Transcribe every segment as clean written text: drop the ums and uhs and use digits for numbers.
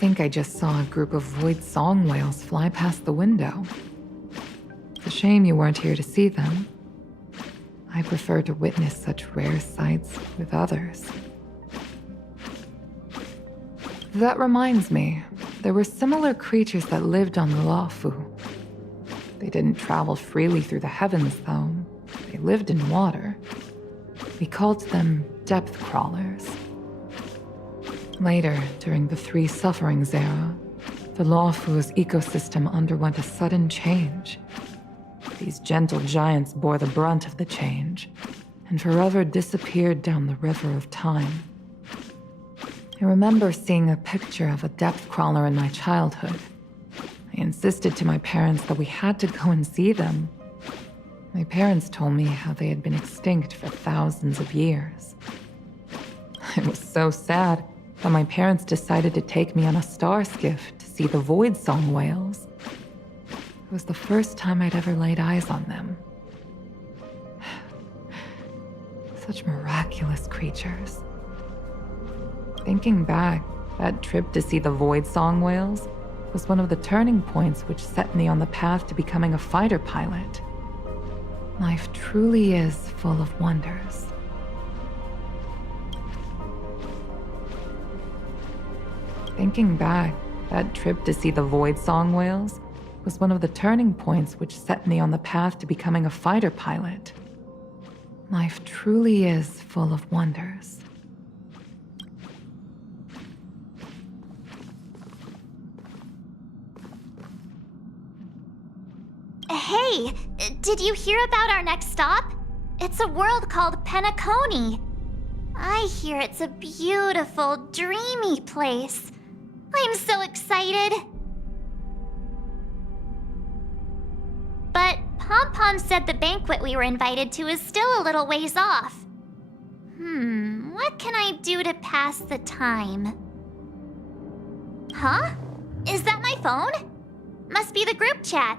think I just saw a group of void song whales fly past the window. It's a shame you weren't here to see them. I prefer to witness such rare sights with others. That reminds me, there were similar creatures that lived on the Lafu. They didn't travel freely through the heavens, though. They lived in water. We called them depth crawlers. Later, during the Three Sufferings era, the Lafu's ecosystem underwent a sudden change. These gentle giants bore the brunt of the change, and forever disappeared down the river of time. I remember seeing a picture of a depth crawler in my childhood. I insisted to my parents that we had to go and see them. My parents told me how they had been extinct for thousands of years. It was so sad that my parents decided to take me on a star skiff to see the void song whales. It was the first time I'd ever laid eyes on them. Such miraculous creatures. Thinking back, that trip to see the void song whales was one of the turning points which set me on the path to becoming a fighter pilot. Life truly is full of wonders. Thinking back, that trip to see the void song whales was one of the turning points which set me on the path to becoming a fighter pilot. Life truly is full of wonders. Hey, did you hear about our next stop? It's a world called Penacony. I hear it's a beautiful, dreamy place. I'm so excited. But Pom-Pom said the banquet we were invited to is still a little ways off. What can I do to pass the time? Huh? Is that my phone? Must be the group chat.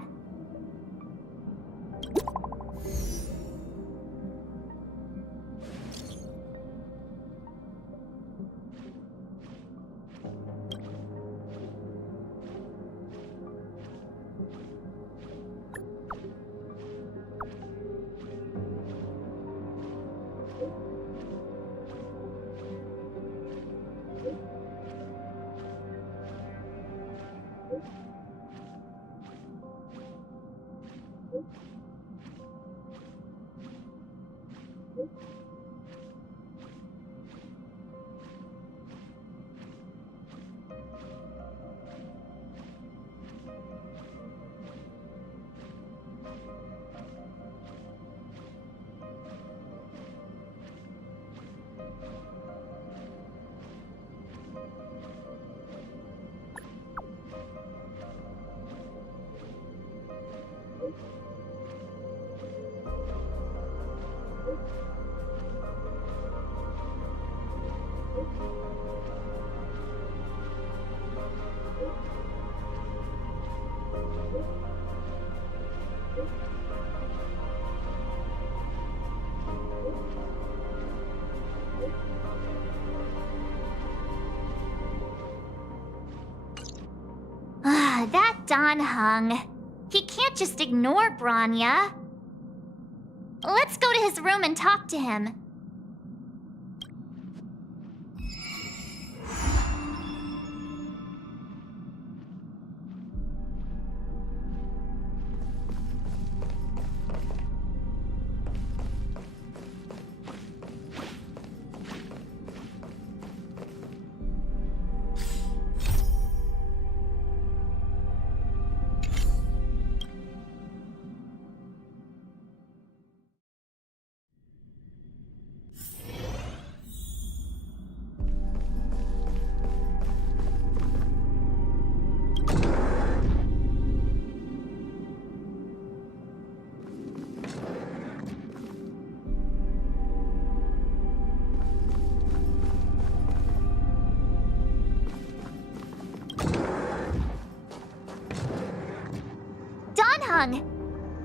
That Don Hung. He can't just ignore Branya. Let's go to his room and talk to him.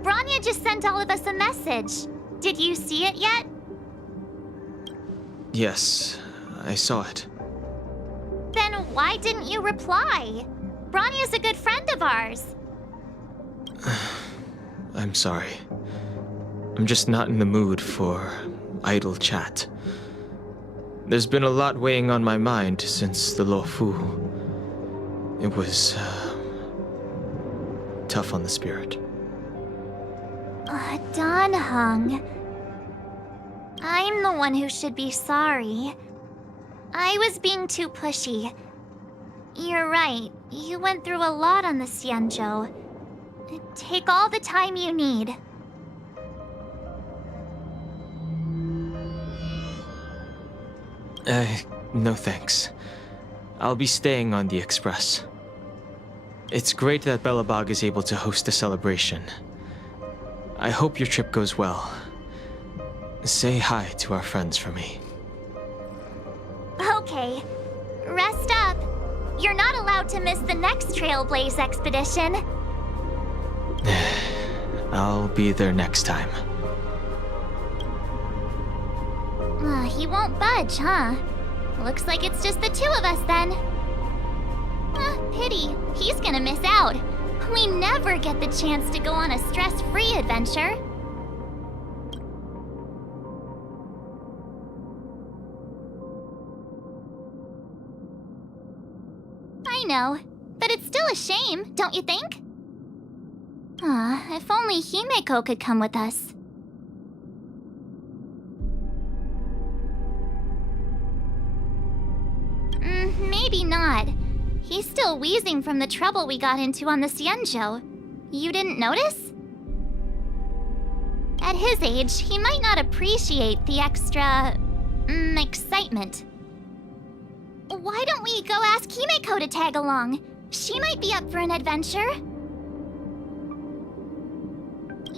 Branya just sent all of us a message. Did you see it yet? Yes, I saw it. Then why didn't you reply? Bronya's a good friend of ours. I'm sorry. I'm just not in the mood for idle chat. There's been a lot weighing on my mind since the Luofu. It was tough on the spirit. Don Hung. I'm the one who should be sorry. I was being too pushy. You're right. You went through a lot on the Xianzhou. Take all the time you need. No thanks. I'll be staying on the Express. It's great that Belobog is able to host a celebration. I hope your trip goes well. Say hi to our friends for me. Okay. Rest up. You're not allowed to miss the next Trailblaze expedition. I'll be there next time. He won't budge, huh? Looks like it's just the two of us then. Pity. He's gonna miss out. We never get the chance to go on a stress-free adventure. I know, but it's still a shame, don't you think? If only Himeko could come with us. Maybe not. He's still wheezing from the trouble we got into on the Xianzhou. You didn't notice? At his age, he might not appreciate the extra... excitement. Why don't we go ask Himeko to tag along? She might be up for an adventure.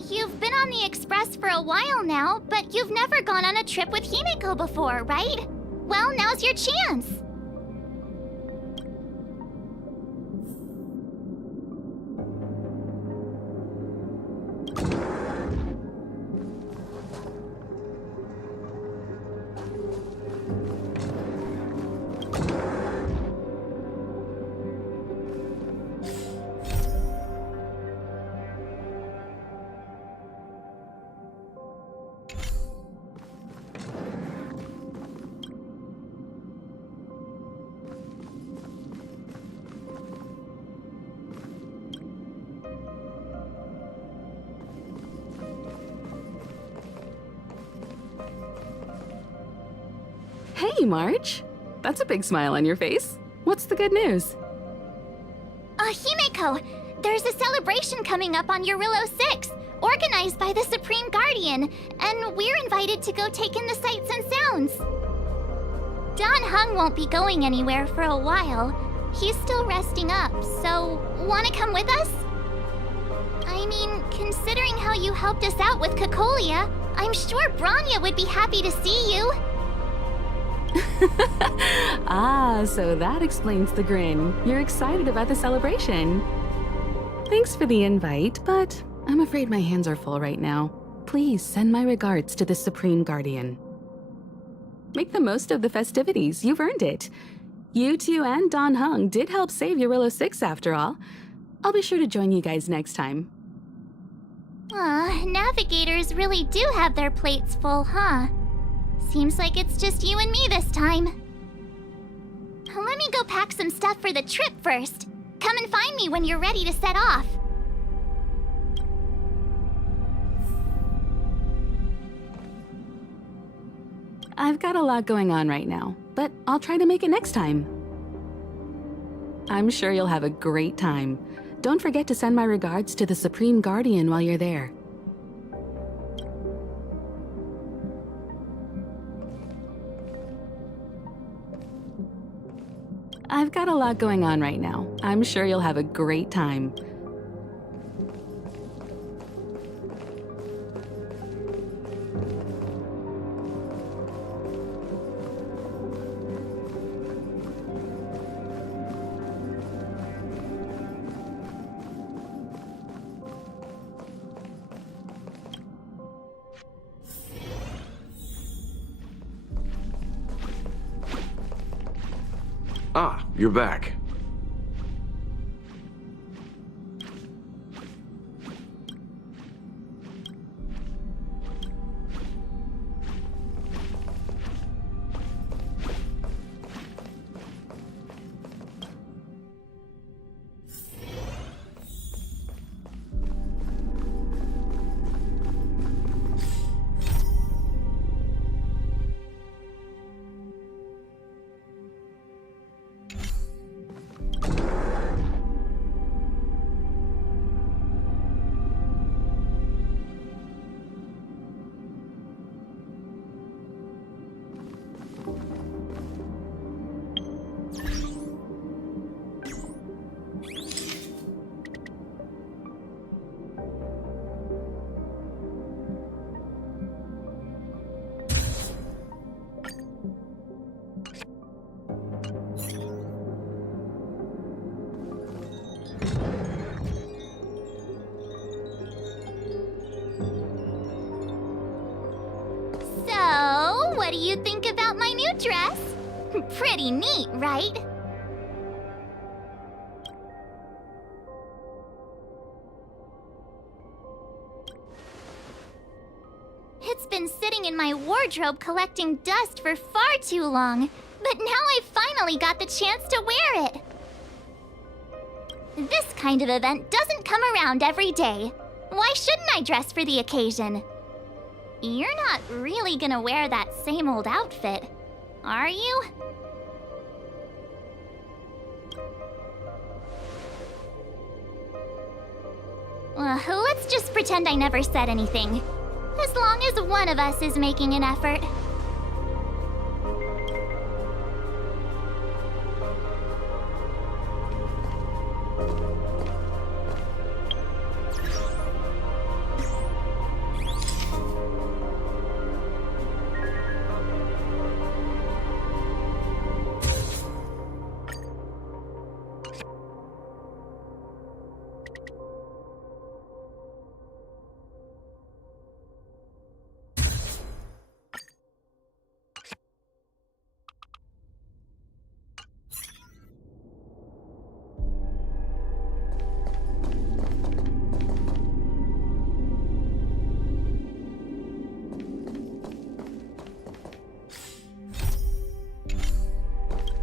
You've been on the Express for a while now, but you've never gone on a trip with Himeko before, right? Well, now's your chance. Hey, March. That's a big smile on your face. What's the good news? Himeko, there's a celebration coming up on Eurillo 6, organized by the Supreme Guardian, and we're invited to go take in the sights and sounds. Don Hung won't be going anywhere for a while. He's still resting up, so wanna come with us? I mean, considering how you helped us out with Cocolia, I'm sure Bronya would be happy to see you. So that explains the grin. You're excited about the celebration. Thanks for the invite, but I'm afraid my hands are full right now. Please send my regards to the Supreme Guardian. Make the most of the festivities. You've earned it. You two and Don Hung did help save Eurillo 6 after all. I'll be sure to join you guys next time. Navigators really do have their plates full, huh? Seems like it's just you and me this time. Let me go pack some stuff for the trip first. Come and find me when you're ready to set off. I've got a lot going on right now, but I'll try to make it next time. I'm sure you'll have a great time. Don't forget to send my regards to the Supreme Guardian while you're there. I've got a lot going on right now. I'm sure you'll have a great time. Ah, you're back. So, what do you think about my new dress? Pretty neat, right? It's been sitting in my wardrobe collecting dust for far too long, but now I finally got the chance to wear it. This kind of event doesn't come around every day. Why shouldn't I dress for the occasion? You're not really gonna wear that same old outfit, are you? Let's just pretend I never said anything. As long as one of us is making an effort.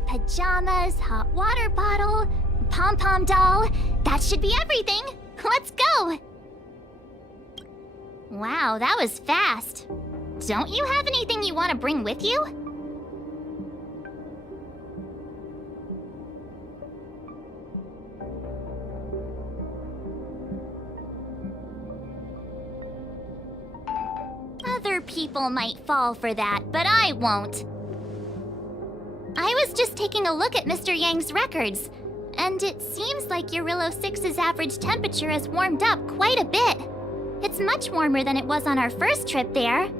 Pajamas, hot water bottle, pom-pom doll. That should be everything. Let's go. Wow, that was fast. Don't you have anything you want to bring with you? Other people might fall for that, but I won't. I was just taking a look at Mr. Yang's records, and it seems like Eurillo 6's average temperature has warmed up quite a bit. It's much warmer than it was on our first trip there.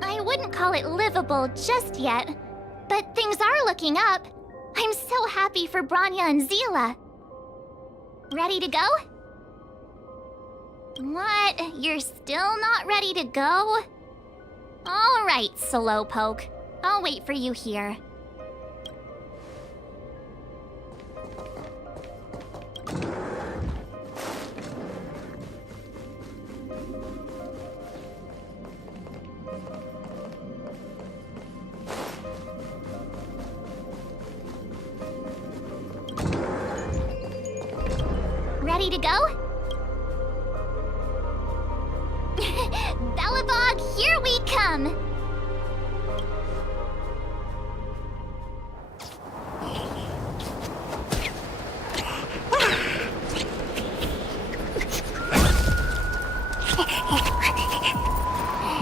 I wouldn't call it livable just yet, but things are looking up. I'm so happy for Branya and Zila. Ready to go? What? You're still not ready to go? All right, Slowpoke. I'll wait for you here. Ready to go? Belobog, here we come!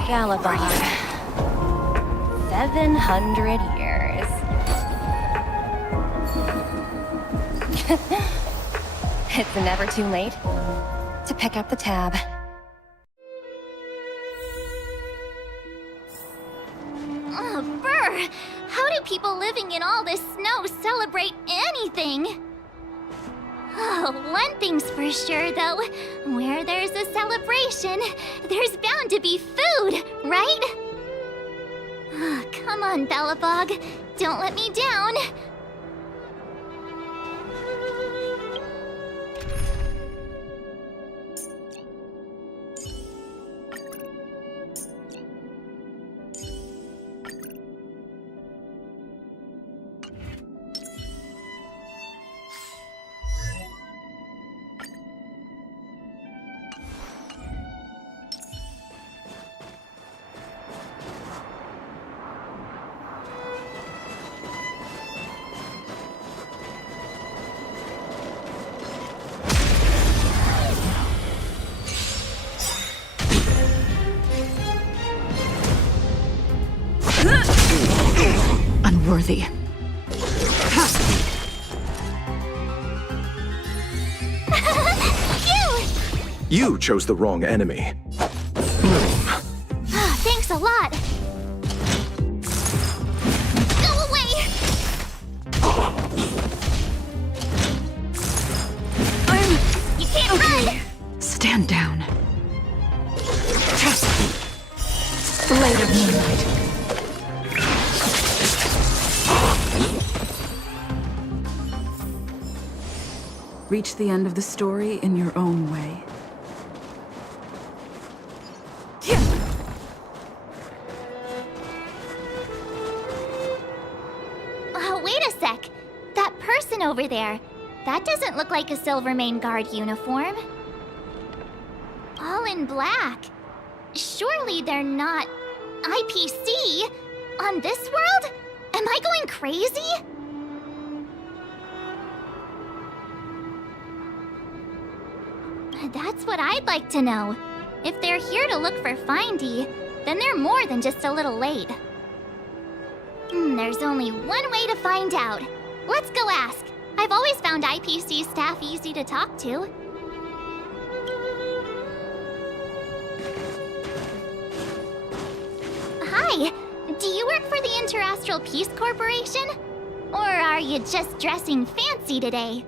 Galabon. 700 years. It's never too late to pick up the tab. Oh, brr! How do people living in all this snow celebrate anything? Oh, one thing's for sure, though. Where there's a celebration, there's bound to be food, right? Oh, come on, Belobog. Don't let me down. unworthy. You chose the wrong enemy. Thanks a lot. Go away! You can't run! Stand down. Blade of Moonlight. Reach the end of the story in your own way. Wait a sec. That person over there, that doesn't look like a Silvermane Guard uniform. All in black. Surely they're not IPC on this world? Am I going crazy? That's what I'd like to know. If they're here to look for Findy, then they're more than just a little late. There's only one way to find out. Let's go ask. I've always found IPC staff easy to talk to. Hi, do you work for the Interastral Peace Corporation? Or are you just dressing fancy today?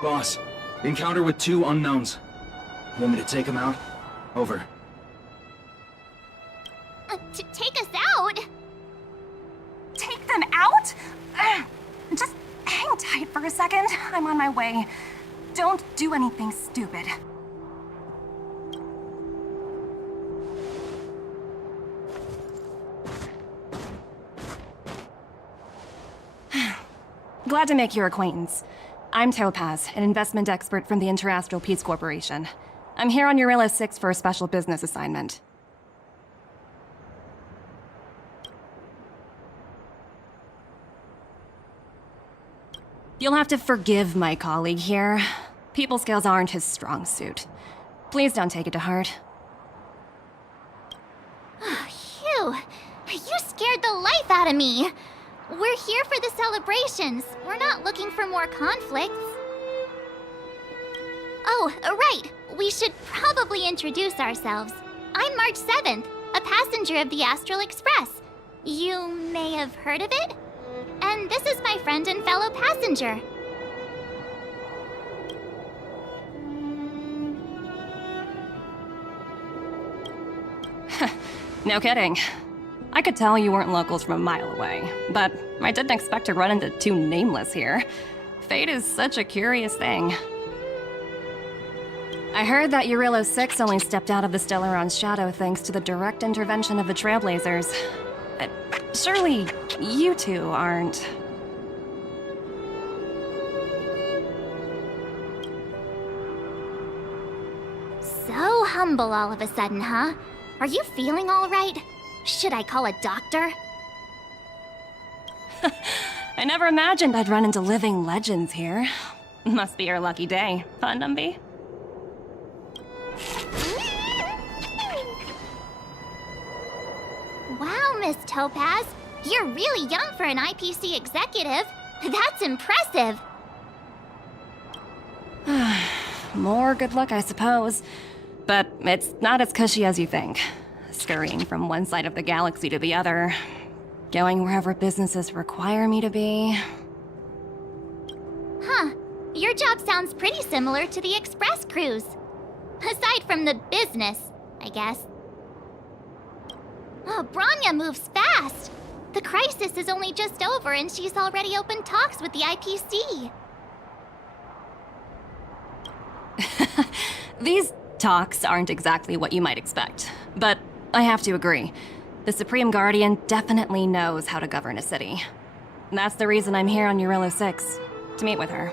Boss, encounter with 2 unknowns. Want me to take them out? Over. Take us out? Take them out? Just hang tight for a second. I'm on my way. Don't do anything stupid. Glad to make your acquaintance. I'm Topaz, an investment expert from the Interastral Peace Corporation. I'm here on Eurilla 6 for a special business assignment. You'll have to forgive my colleague here. People skills aren't his strong suit. Please don't take it to heart. Phew, you scared the life out of me. We're here for the celebrations. We're not looking for more conflicts. Oh, right. We should probably introduce ourselves. I'm March 7th, a passenger of the Astral Express. You may have heard of it? And this is my friend and fellow passenger. No kidding. I could tell you weren't locals from a mile away, but I didn't expect to run into 2 nameless here. Fate is such a curious thing. I heard that Eurilla 6 only stepped out of the Stellaron's shadow thanks to the direct intervention of the Trailblazers. Surely, you 2 aren't... So humble all of a sudden, huh? Are you feeling all right? Should I call a doctor? I never imagined I'd run into living legends here. Must be your lucky day, huh, Numby? Wow, Miss Topaz. You're really young for an IPC executive. That's impressive. More good luck, I suppose. But it's not as cushy as you think. Scurrying from one side of the galaxy to the other. Going wherever businesses require me to be. Huh. Your job sounds pretty similar to the express cruise. Aside from the business, I guess. Oh, Branya moves fast. The crisis is only just over and she's already opened talks with the IPC. These talks aren't exactly what you might expect, but I have to agree. The Supreme Guardian definitely knows how to govern a city. That's the reason I'm here on Eurilla 6, to meet with her.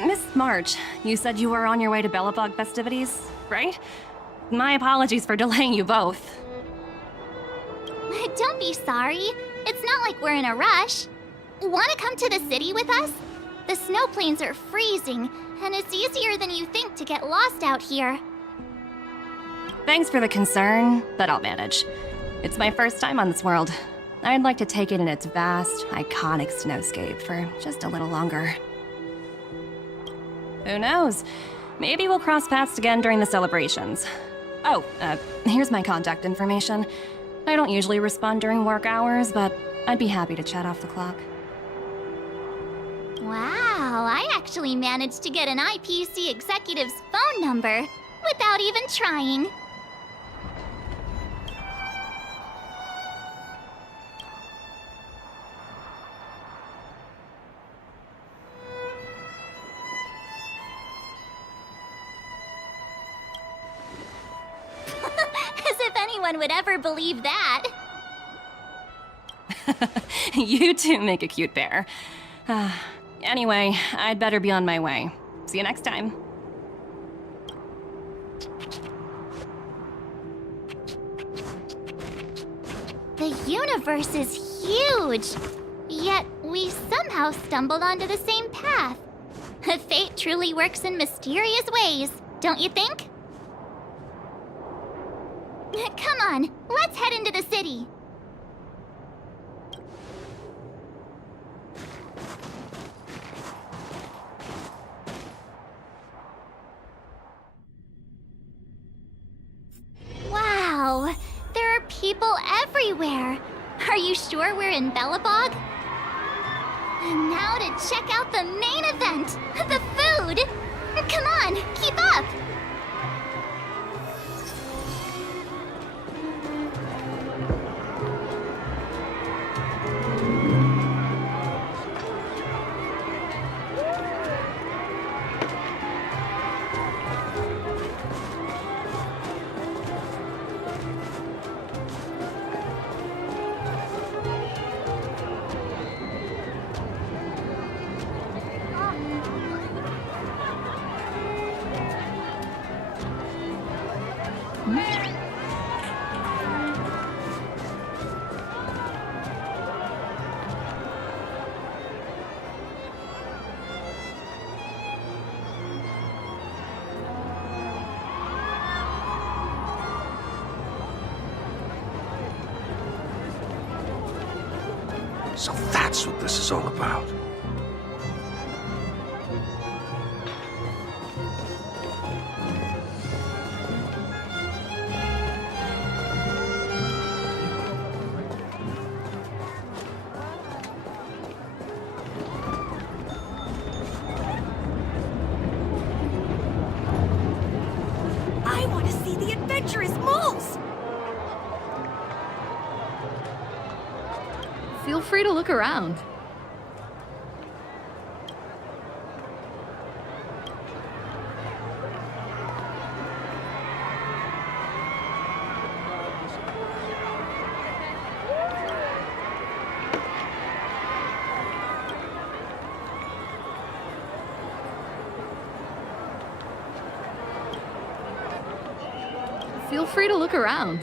Miss March, you said you were on your way to Belobog festivities, right? My apologies for delaying you both. Don't be sorry. It's not like we're in a rush. Want to come to the city with us? The snow plains are freezing, and it's easier than you think to get lost out here. Thanks for the concern, but I'll manage. It's my first time on this world. I'd like to take it in its vast, iconic snowscape for just a little longer. Who knows? Maybe we'll cross paths again during the celebrations. Oh, here's my contact information. I don't usually respond during work hours, but I'd be happy to chat off the clock. Wow, I actually managed to get an IPC executive's phone number without even trying. As if anyone would ever believe that. You two make a cute pair. Anyway, I'd better be on my way. See you next time. The universe is huge, yet we somehow stumbled onto the same path. Fate truly works in mysterious ways, don't you think? Come on, let's head into the city. Wow, there are people everywhere. Are you sure we're in Belobog? And now to check out the main event, the food. Come on, keep up. So that's what this is all about. I want to see the adventurous moles! Feel free to look around. Feel free to look around.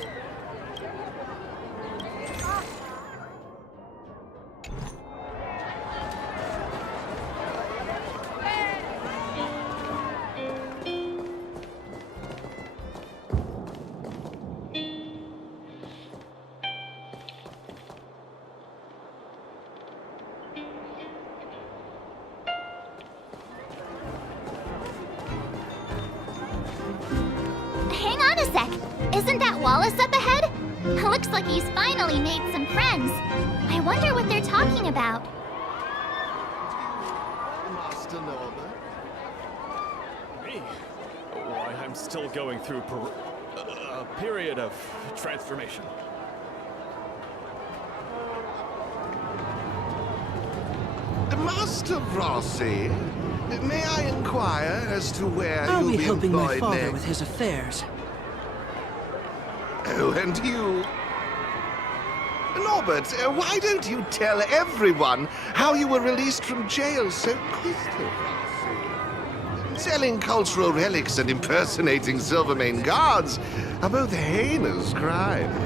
Hang on a sec. Isn't that Wallace up ahead? Looks like he's finally made some friends. I wonder what they're talking about. Master Norbert? Me? Why, I'm still going through a period of transformation. Master Rossi, may I inquire as to where I'll you'll be be helping my employed father next? with his affairs. Oh, and you... Norbert, why don't you tell everyone how you were released from jail so quickly, Rossi? Selling cultural relics and impersonating Silvermane guards are both heinous crimes.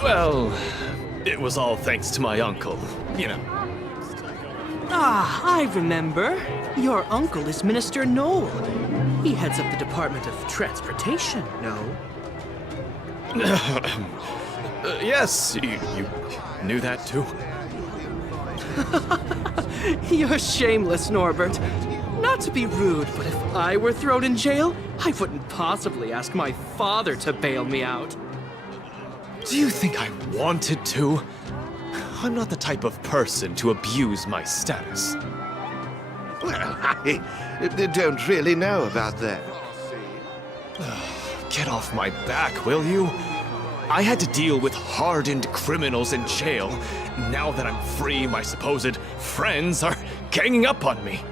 Well, it was all thanks to my uncle, you know. Ah, I remember. Your uncle is Minister Knoll. He heads up the Department of Transportation, no? Yes, you knew that too? You're shameless, Norbert. Not to be rude, but if I were thrown in jail, I wouldn't possibly ask my father to bail me out. Do you think I wanted to? I'm not the type of person to abuse my status. Well, I don't really know about that. Get off my back, will you? I had to deal with hardened criminals in jail. Now that I'm free, my supposed friends are ganging up on me.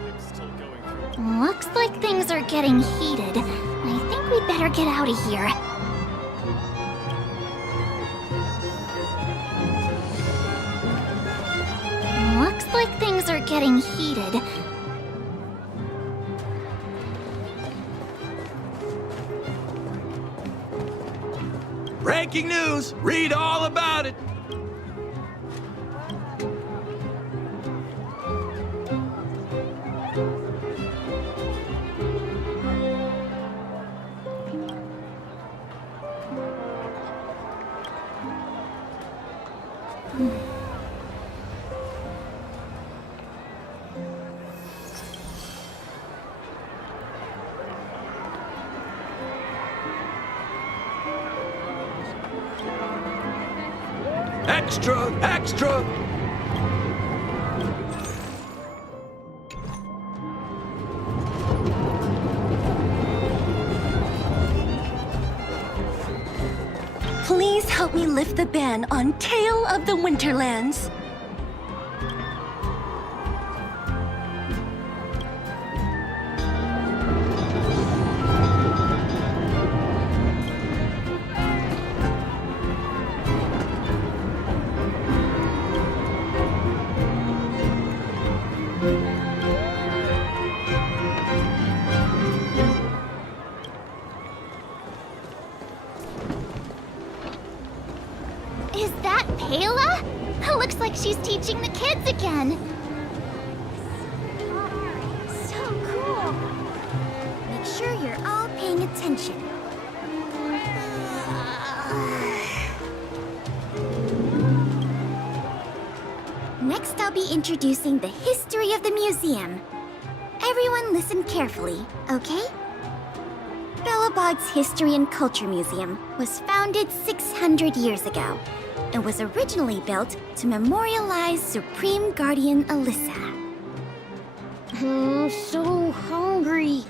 Looks like things are getting heated. I think we'd better get out of here. Looks like things are getting heated. Breaking news! Read all about it! Extra! Extra! Please help me lift the ban on Tale of the Winterlands. Is that Pela? Looks like she's teaching the kids again. So cool. Make sure you're all paying attention. Next, I'll be introducing the history of the museum. Everyone listen carefully, okay? Belobog's History and Culture Museum was founded 600 years ago and was originally built to memorialize Supreme Guardian Alyssa. I'm so hungry.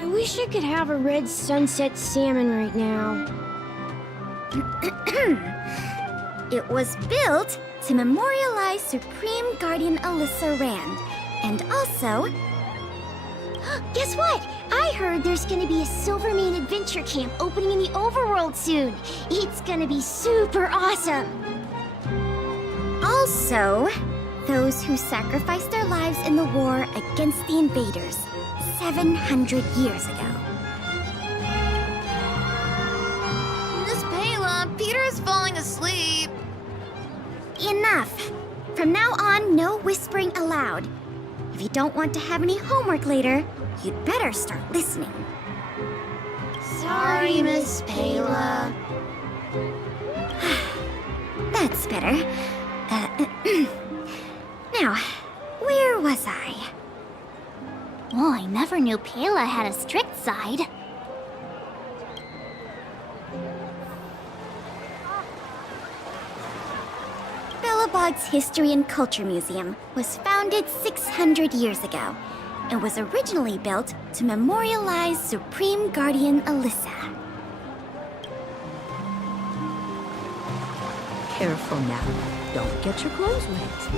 I wish I could have a red sunset salmon right now. It was built to memorialize Supreme Guardian Alyssa Rand, and also... Guess what? I heard there's gonna be a Silvermane adventure camp opening in the overworld soon. It's gonna be super awesome. Also, those who sacrificed their lives in the war against the invaders 700 years ago. Miss Pela, Peter is falling asleep. Enough! From now on, no whispering allowed. If you don't want to have any homework later, you'd better start listening. Sorry, Miss Pela. That's better. Now, where was I? Well, I never knew Pela had a strict side. Belobog's History and Culture Museum was founded 600 years ago and was originally built to memorialize Supreme Guardian Alyssa. Careful now. Don't get your clothes wet.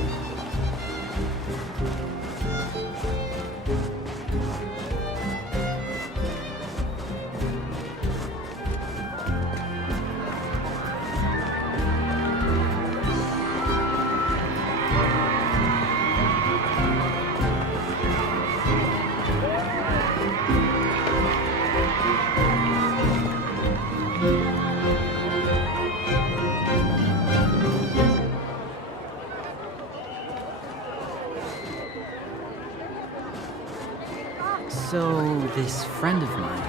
So, this friend of mine.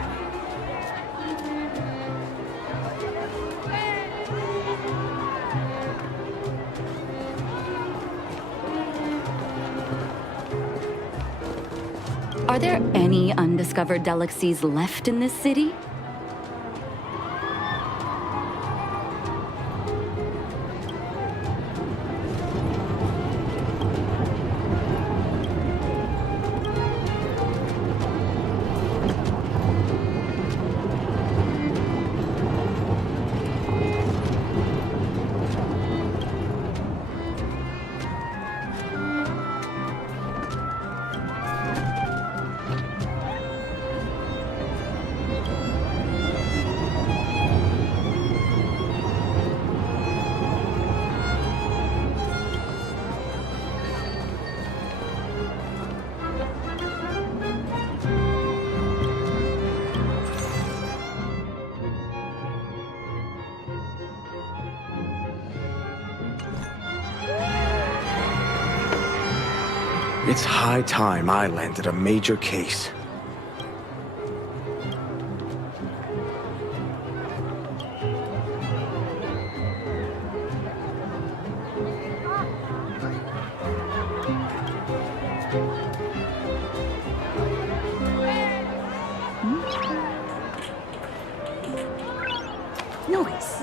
Are there any undiscovered delicacies left in this city? It's high time I landed a major case. Nice.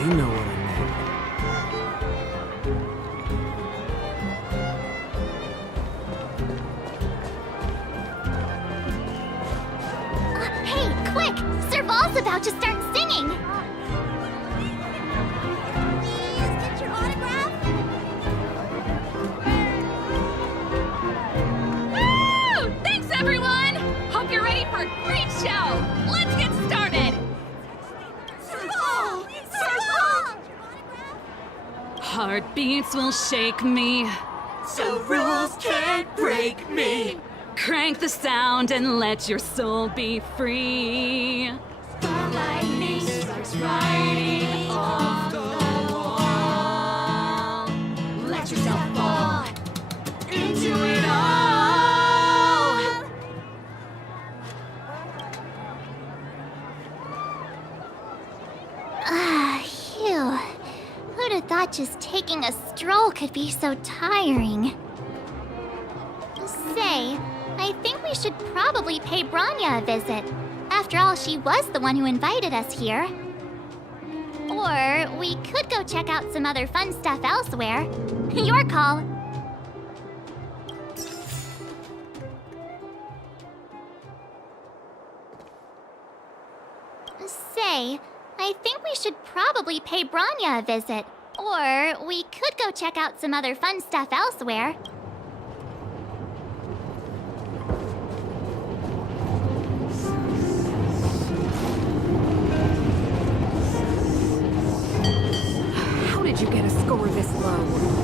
You know what I mean. Hey, quick! Serval's about to start singing! Please get your autograph? Woo! Thanks, everyone! Hope you're ready for a great show! Let's get started! Serval! Serval! Heartbeats will shake me. So rules can't break me. Crank the sound and let your soul be free. Lightning strikes writing off the wall. Let yourself fall into it all. Phew. Who'd have thought just taking a stroll could be so tiring? Say, I think we should probably pay Branya a visit. After all, she was the one who invited us here. Or we could go check out some other fun stuff elsewhere. Your call. Say, I think we should probably pay Branya a visit. Or we could go check out some other fun stuff elsewhere. How did you get a score this low?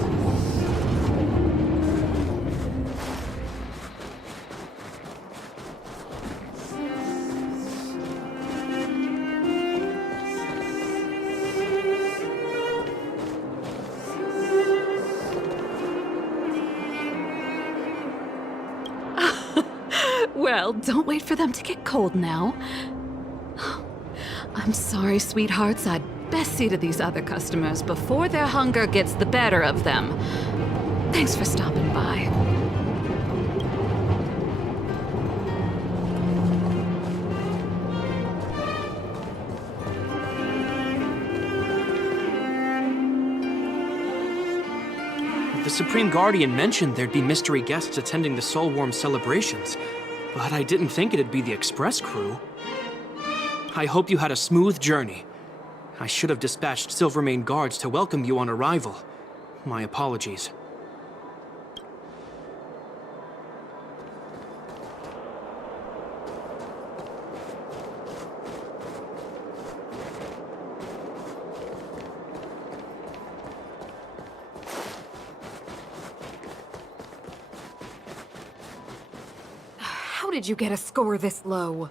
Well, don't wait for them to get cold now. I'm sorry, sweethearts. I'd best see to these other customers before their hunger gets the better of them. Thanks for stopping by. The Supreme Guardian mentioned there'd be mystery guests attending the Soulworm celebrations, but I didn't think it'd be the Express crew. I hope you had a smooth journey. I should have dispatched Silvermane guards to welcome you on arrival. My apologies. How did you get a score this low?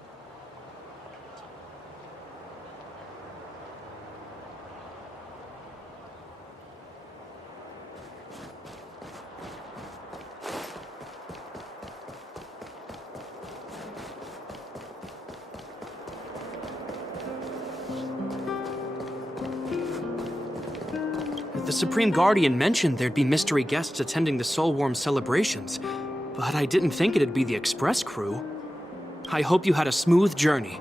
The Supreme Guardian mentioned there'd be mystery guests attending the Soulworm celebrations, but I didn't think it'd be the Express crew. I hope you had a smooth journey.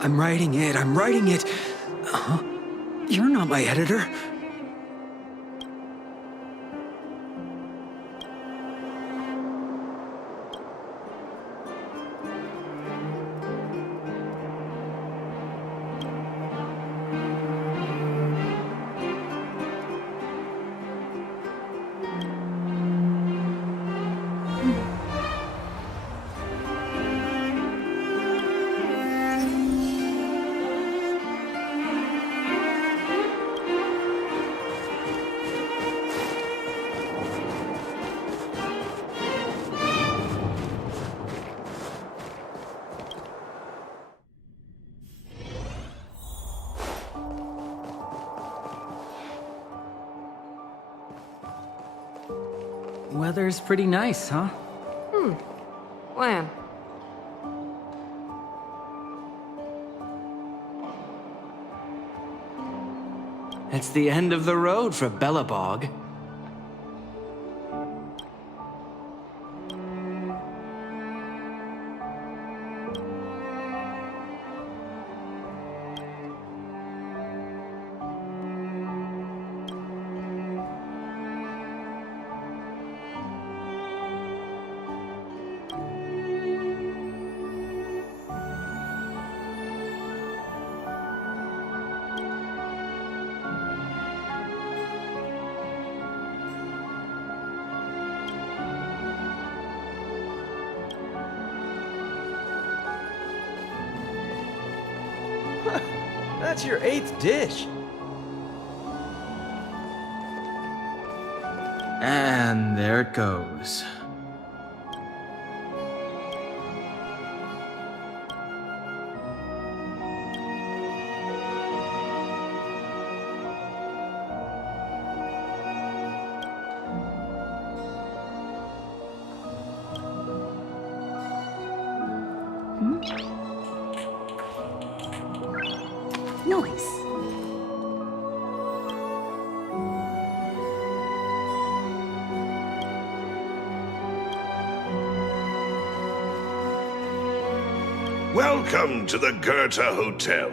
I'm writing it. Huh? You're not my editor. Weather's pretty nice, huh? When? It's the end of the road for Belobog. That's your 8th dish. And there it goes. Nice. Welcome to the Goethe Hotel.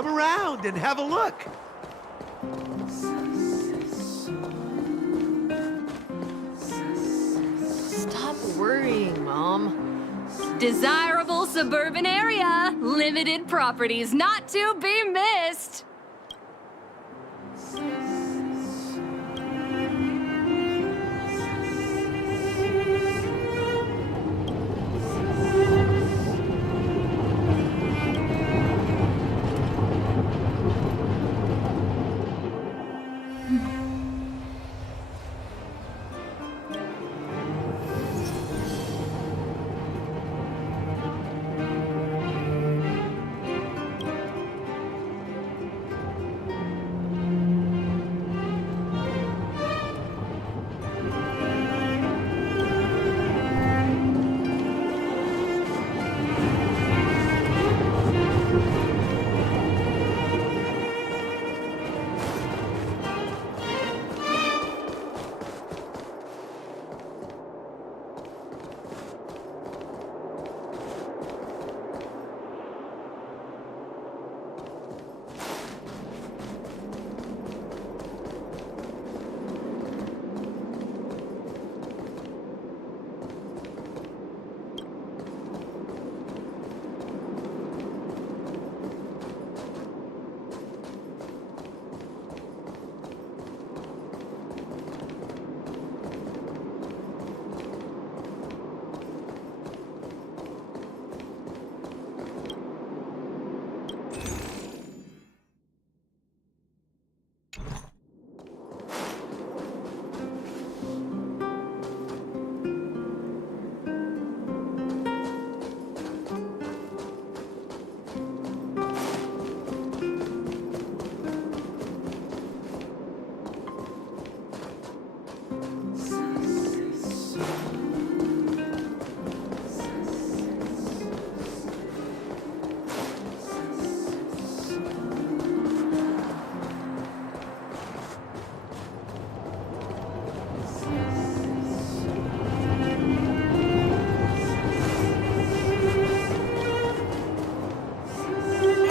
Come around and have a look. Stop worrying, Mom. Desirable suburban area. Limited properties not to be missed.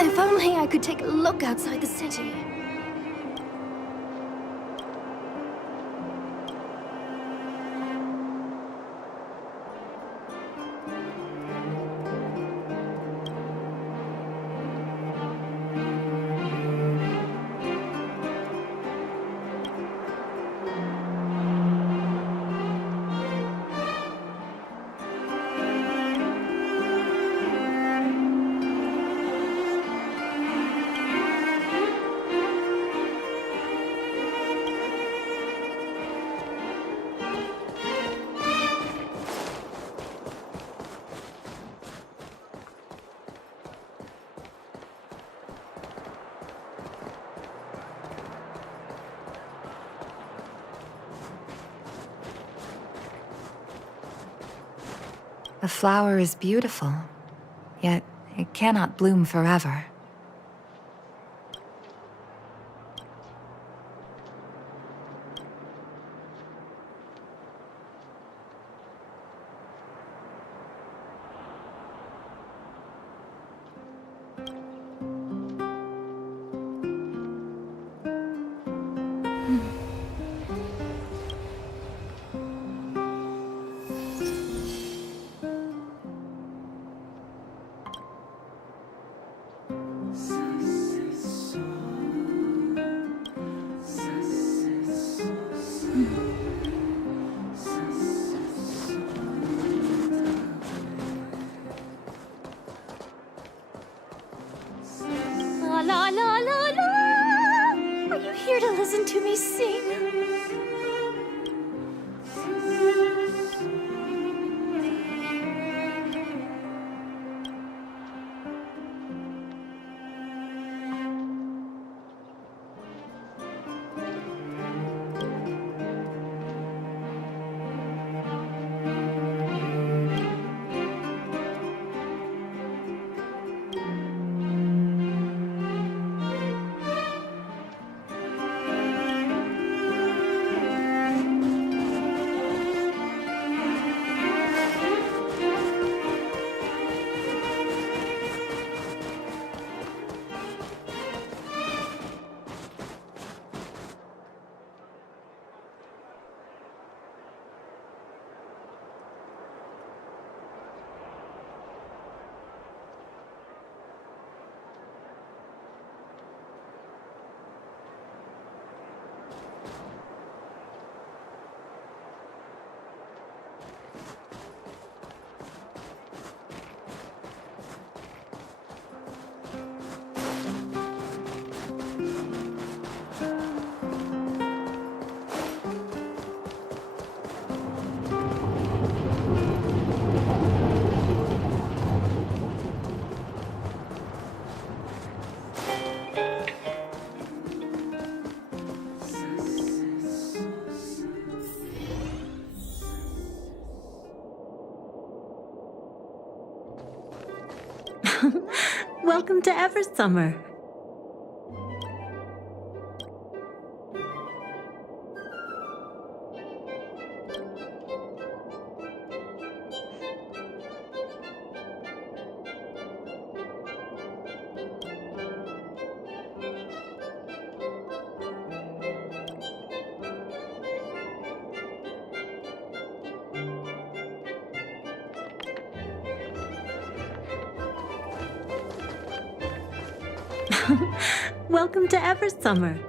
If only I could take a look outside the city. The flower is beautiful, yet it cannot bloom forever. La la la la la! Are you here to listen to me sing? Welcome to Eversummer. Welcome to Eversummer.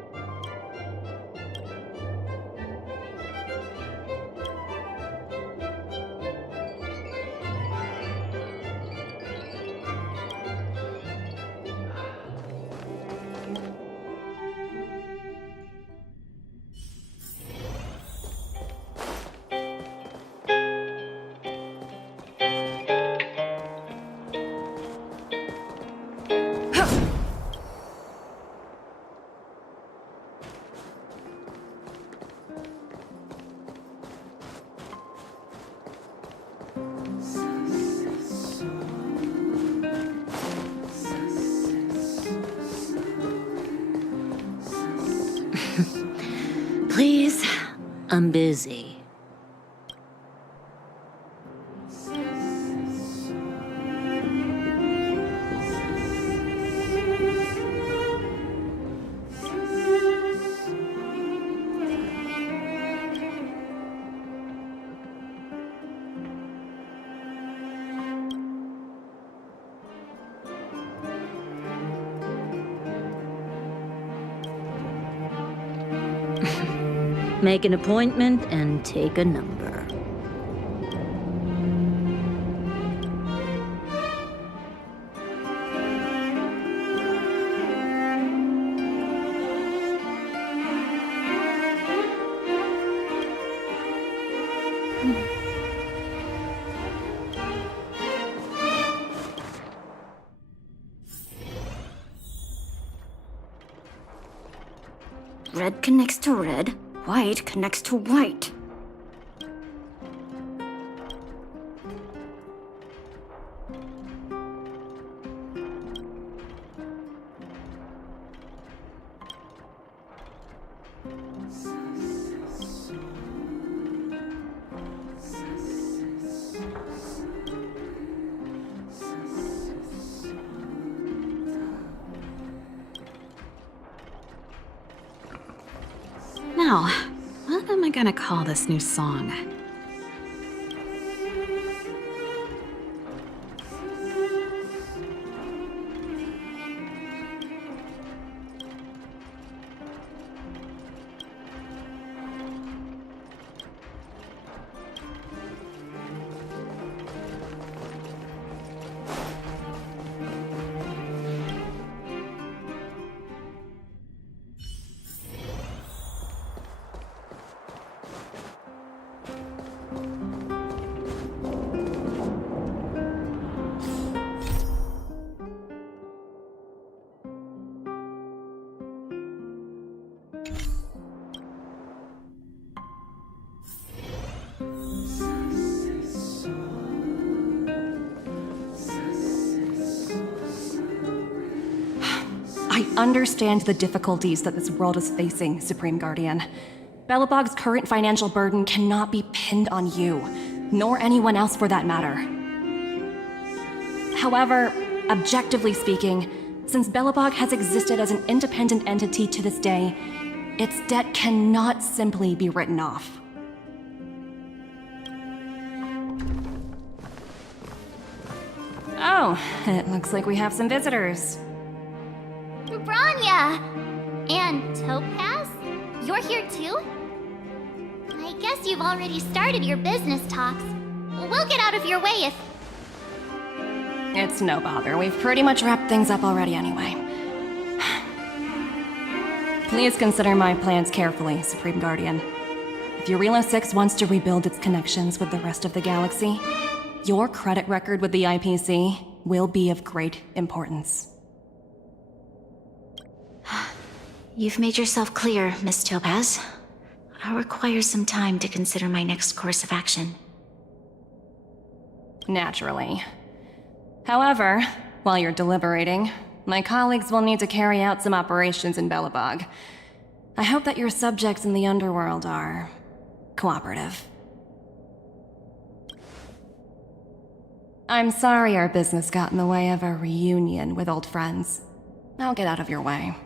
Please, I'm busy. Make an appointment and take a number. Red connects to red, white connects to white. Now, what am I gonna call this new song? I understand the difficulties that this world is facing, Supreme Guardian. Belobog's current financial burden cannot be pinned on you, nor anyone else for that matter. However, objectively speaking, since Belobog has existed as an independent entity to this day, its debt cannot simply be written off. Oh, it looks like we have some visitors. Branya! And Topaz? You're here too? I guess you've already started your business talks. We'll get out of your way if... It's no bother. We've pretty much wrapped things up already anyway. Please consider my plans carefully, Supreme Guardian. If Eurilo 6 wants to rebuild its connections with the rest of the galaxy, your credit record with the IPC will be of great importance. You've made yourself clear, Miss Topaz. I'll require some time to consider my next course of action. Naturally. However, While you're deliberating, my colleagues will need to carry out some operations in Belobog. I hope that your subjects in the underworld are cooperative. I'm sorry our business got in the way of a reunion with old friends. I'll get out of your way.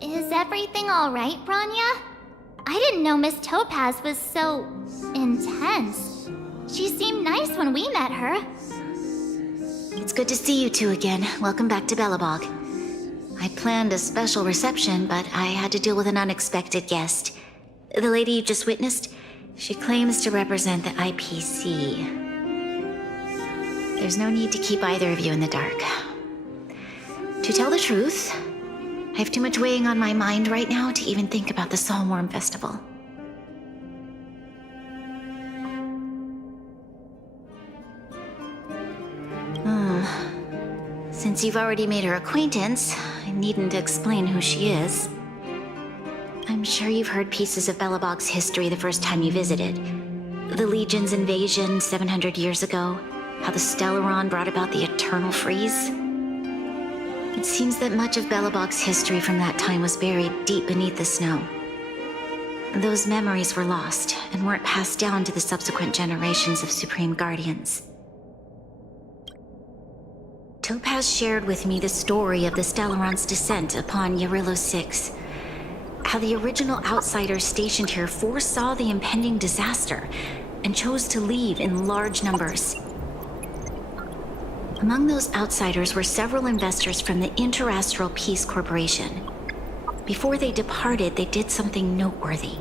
Is everything all right, Branya? I didn't know Miss Topaz was so intense. She seemed nice when we met her. It's good to see you two again. Welcome back to Belobog. I planned a special reception, but I had to deal with an unexpected guest. The lady you just witnessed, she claims to represent the IPC. There's no need to keep either of you in the dark. To tell the truth, I have too much weighing on my mind right now to even think about the Soulworm Festival. Since you've already made her acquaintance, I needn't explain who she is. I'm sure you've heard pieces of Belobog's history the first time you visited. The Legion's invasion 700 years ago, how the Stellaron brought about the Eternal Freeze. It seems that much of Belobog's history from that time was buried deep beneath the snow. Those memories were lost and weren't passed down to the subsequent generations of Supreme Guardians. Topaz shared with me the story of the Stellaron's descent upon Yarillo 6. How the original outsiders stationed here foresaw the impending disaster and chose to leave in large numbers. Among those outsiders were several investors from the Interastral Peace Corporation. Before they departed, they did something noteworthy.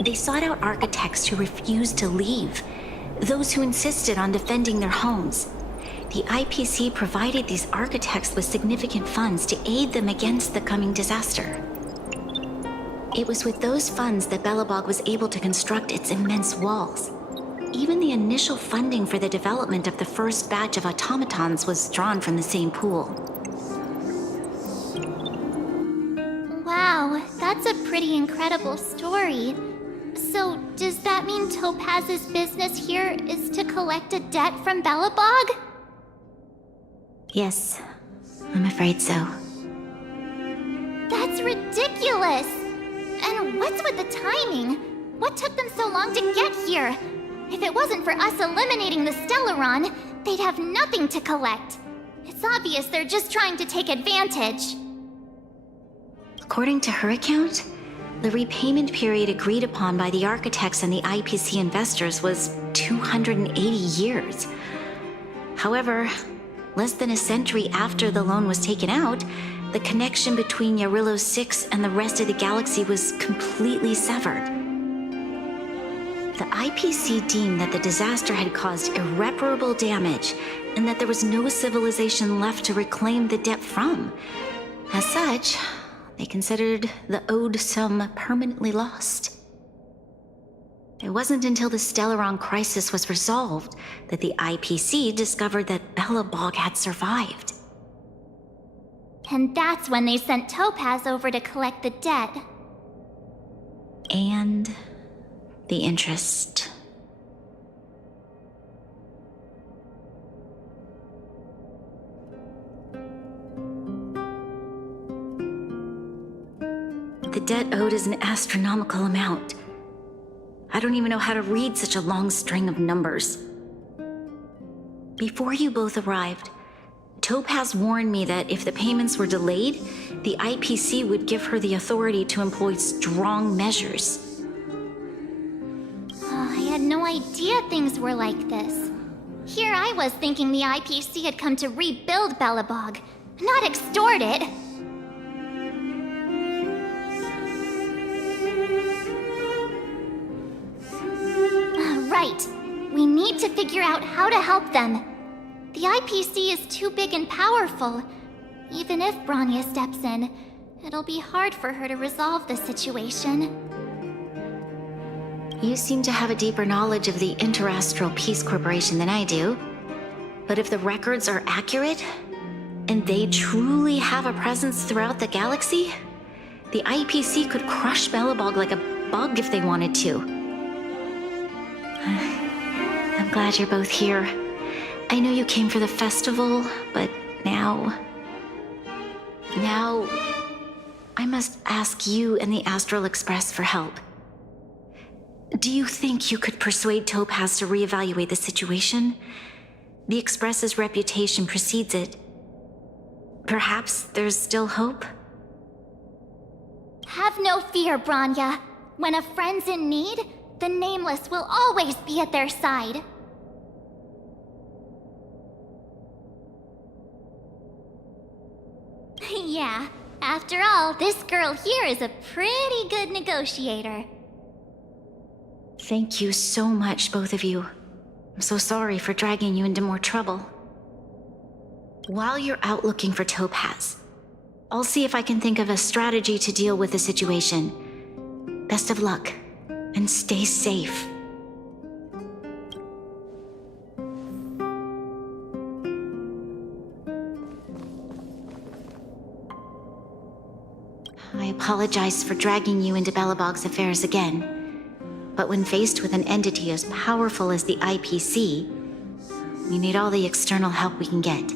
They sought out architects who refused to leave, those who insisted on defending their homes. The IPC provided these architects with significant funds to aid them against the coming disaster. It was with those funds that Belobog was able to construct its immense walls. Even the initial funding for the development of the first batch of automatons was drawn from the same pool. Wow, that's a pretty incredible story. So, does that mean Topaz's business here is to collect a debt from Belobog? Yes, I'm afraid so. That's ridiculous! And what's with the timing? What took them so long to get here? If it wasn't for us eliminating the Stellaron, they'd have nothing to collect. It's obvious they're just trying to take advantage. According to her account, the repayment period agreed upon by the architects and the IPC investors was 280 years. However, less than a century after the loan was taken out, the connection between Yarillo 6 and the rest of the galaxy was completely severed. The IPC deemed that the disaster had caused irreparable damage and that there was no civilization left to reclaim the debt from. As such, they considered the owed sum permanently lost. It wasn't until the Stellaron crisis was resolved that the IPC discovered that Belobog had survived. And that's when they sent Topaz over to collect the debt. And the interest. The debt owed is an astronomical amount. I don't even know how to read such a long string of numbers. Before you both arrived, Topaz warned me that if the payments were delayed, the IPC would give her the authority to employ strong measures. Oh, I had no idea things were like this. Here I was thinking the IPC had come to rebuild Belobog, not extort it. Right. We need to figure out how to help them. The IPC is too big and powerful. Even if Branya steps in, it'll be hard for her to resolve the situation. You seem to have a deeper knowledge of the Interastral Peace Corporation than I do. But if the records are accurate, and they truly have a presence throughout the galaxy, the IPC could crush Belobog like a bug if they wanted to. I'm glad you're both here. I know you came for the festival, but now I must ask you and the Astral Express for help. Do you think you could persuade Topaz to reevaluate the situation? The Express's reputation precedes it. Perhaps there's still hope? Have no fear, Branya. When a friend's in need, the Nameless will always be at their side. Yeah, after all, this girl here is a pretty good negotiator. Thank you so much, both of you. I'm so sorry for dragging you into more trouble. While you're out looking for Topaz, I'll see if I can think of a strategy to deal with the situation. Best of luck, and stay safe. I apologize for dragging you into Belobog's affairs again. But when faced with an entity as powerful as the IPC, we need all the external help we can get.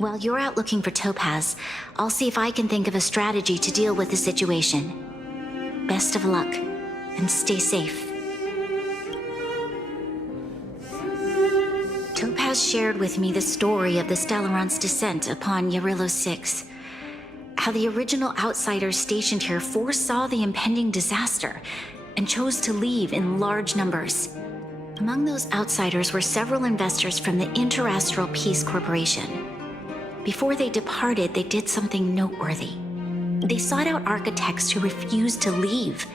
While you're out looking for Topaz, I'll see if I can think of a strategy to deal with the situation. Best of luck, and stay safe. Topaz shared with me the story of the Stellaron's descent upon Yarilo 6. How the original outsiders stationed here foresaw the impending disaster and chose to leave in large numbers. Among those outsiders were several investors from the Interastral Peace Corporation. Before they departed, they did something noteworthy. They sought out architects who refused to leave,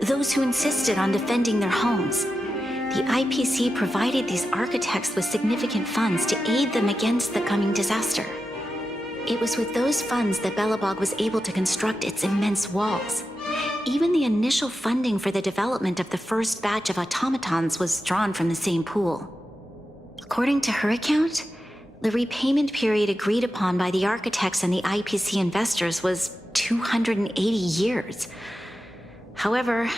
those who insisted on defending their homes. The IPC provided these architects with significant funds to aid them against the coming disaster. It was with those funds that Belobog was able to construct its immense walls. Even the initial funding for the development of the first batch of automatons was drawn from the same pool. According to her account, the repayment period agreed upon by the architects and the IPC investors was 280 years. However,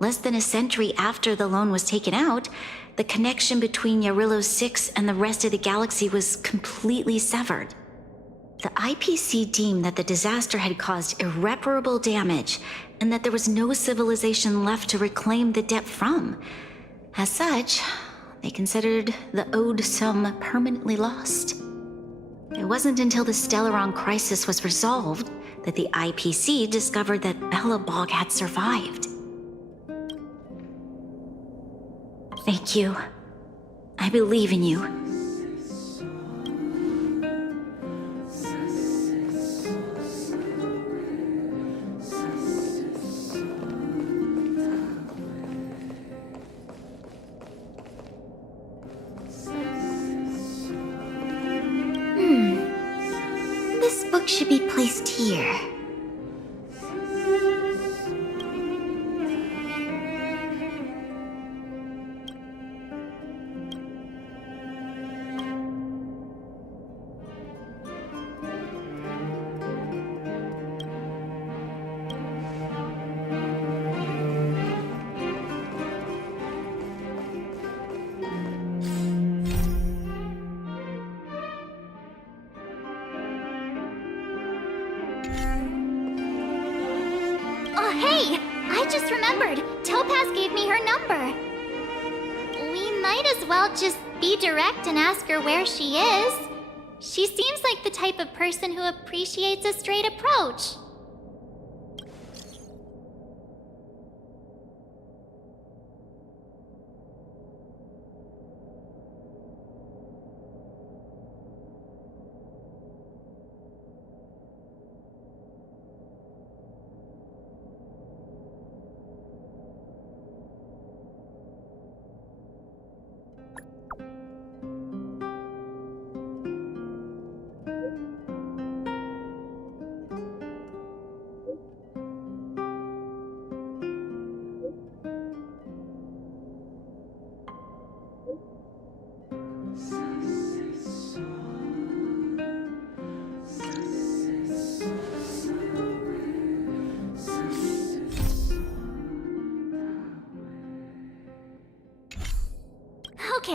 less than a century after the loan was taken out, the connection between Yarilo 6 and the rest of the galaxy was completely severed. The IPC deemed that the disaster had caused irreparable damage and that there was no civilization left to reclaim the debt from. As such, they considered the owed sum permanently lost. It wasn't until the Stellaron crisis was resolved that the IPC discovered that Belobog had survived. Thank you. I believe in you. This book should be placed here. Hey! I just remembered! Topaz gave me her number! We might as well just be direct and ask her where she is. She seems like the type of person who appreciates a straight approach.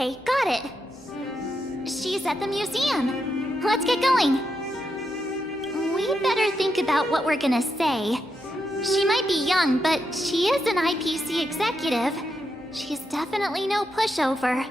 Okay, got it. She's at the museum. Let's get going. We better think about what we're gonna say. She might be young, but she is an IPC executive. She's definitely no pushover.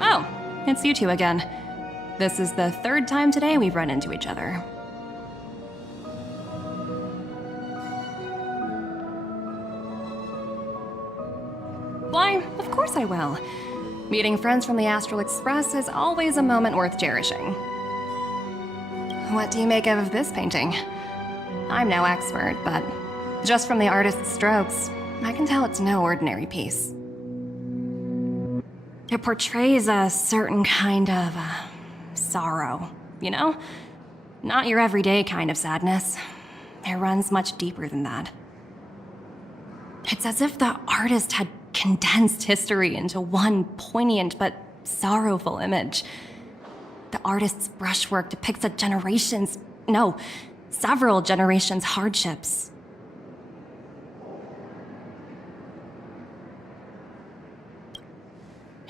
Oh, it's you two again. This is the third time today we've run into each other. Why, of course I will. Meeting friends from the Astral Express is always a moment worth cherishing. What do you make of this painting? I'm no expert, but just from the artist's strokes, I can tell it's no ordinary piece. It portrays a certain kind of sorrow, you know? Not your everyday kind of sadness. It runs much deeper than that. It's as if the artist had condensed history into one poignant but sorrowful image. The artist's brushwork depicts several generations' hardships.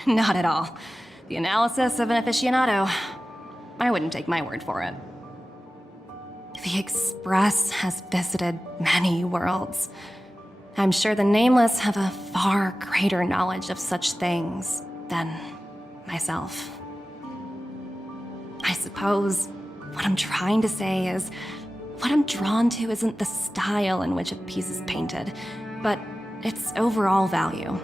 Not at all. The analysis of an aficionado. I wouldn't take my word for it. The Express has visited many worlds. I'm sure the Nameless have a far greater knowledge of such things than myself. I suppose what I'm trying to say is, what I'm drawn to isn't the style in which a piece is painted, but its overall value.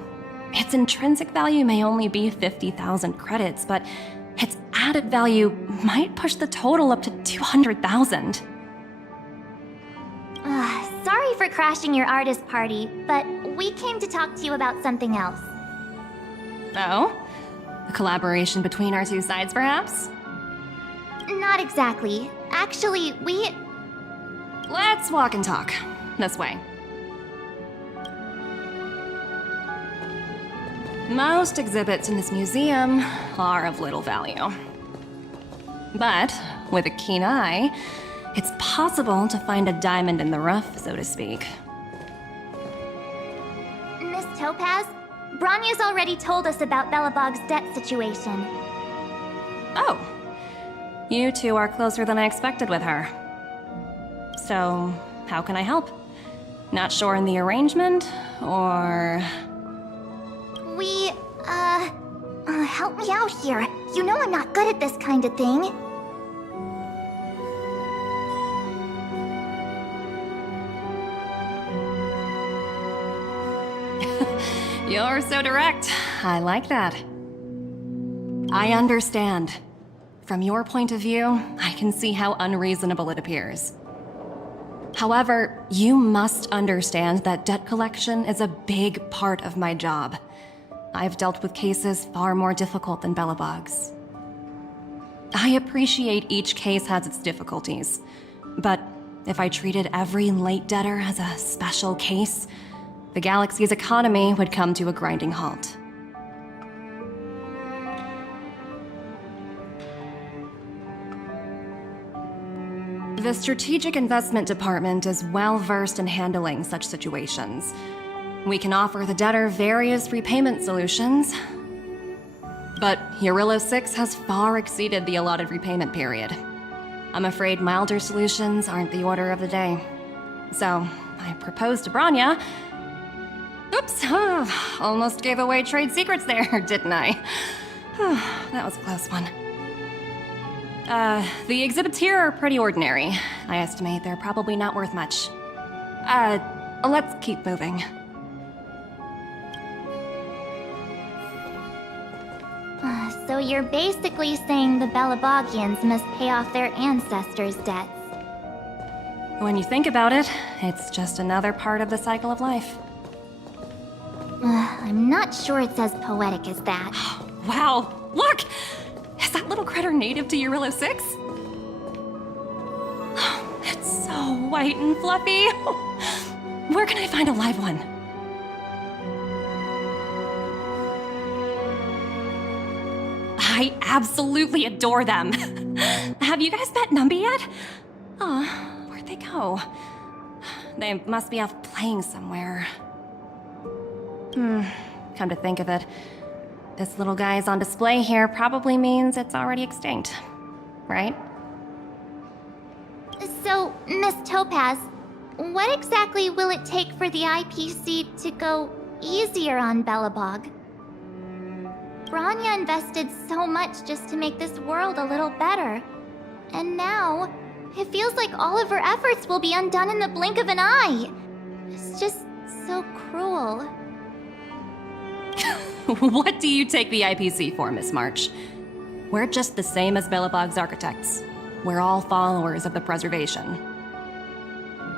Its intrinsic value may only be 50,000 credits, but its added value might push the total up to 200,000. Sorry for crashing your artist party, but we came to talk to you about something else. Oh? A collaboration between our two sides, perhaps? Not exactly. Actually, Let's walk and talk. This way. Most exhibits in this museum are of little value. But with a keen eye, it's possible to find a diamond in the rough, so to speak. Miss Topaz, Branya's already told us about Belobog's debt situation. Oh. You two are closer than I expected with her. So, how can I help? Not sure in the arrangement, or... help me out here. You know I'm not good at this kind of thing. You're so direct. I like that. I understand. From your point of view, I can see how unreasonable it appears. However, you must understand that debt collection is a big part of my job. I've dealt with cases far more difficult than Belobog's. I appreciate each case has its difficulties, but if I treated every late debtor as a special case, the galaxy's economy would come to a grinding halt. The Strategic Investment Department is well versed in handling such situations. We can offer the debtor various repayment solutions, but Eurillo 6 has far exceeded the allotted repayment period. I'm afraid milder solutions aren't the order of the day. So, I proposed to Branya. Oops, almost gave away trade secrets there, didn't I? That was a close one. The exhibits here are pretty ordinary. I estimate they're probably not worth much. Let's keep moving. So you're basically saying the Belabogians must pay off their ancestors' debts. When you think about it, it's just another part of the cycle of life. I'm not sure it's as poetic as that. Wow, look! Is that little critter native to Eurillo 6? It's so white and fluffy. Where can I find a live one? I absolutely adore them. Have you guys met Numby yet? Oh, where'd they go? They must be off playing somewhere. Come to think of it, this little guy's on display here probably means it's already extinct, right? So, Miss Topaz, what exactly will it take for the IPC to go easier on Belobog? Branya invested so much just to make this world a little better. And now, it feels like all of her efforts will be undone in the blink of an eye. It's just so cruel. What do you take the IPC for, Miss March? We're just the same as Belobog's architects. We're all followers of the preservation.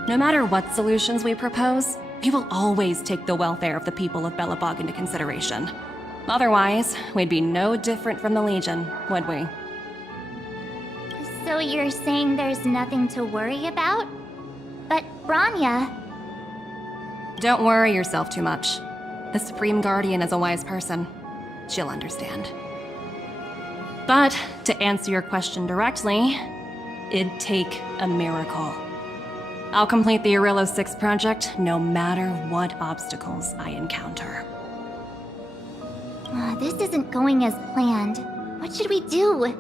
No matter what solutions we propose, we will always take the welfare of the people of Belobog into consideration. Otherwise, we'd be no different from the Legion, would we? So you're saying there's nothing to worry about? But Branya... Don't worry yourself too much. The Supreme Guardian is a wise person. She'll understand. But, to answer your question directly, it'd take a miracle. I'll complete the Eurillo 6 project no matter what obstacles I encounter. This isn't going as planned. What should we do?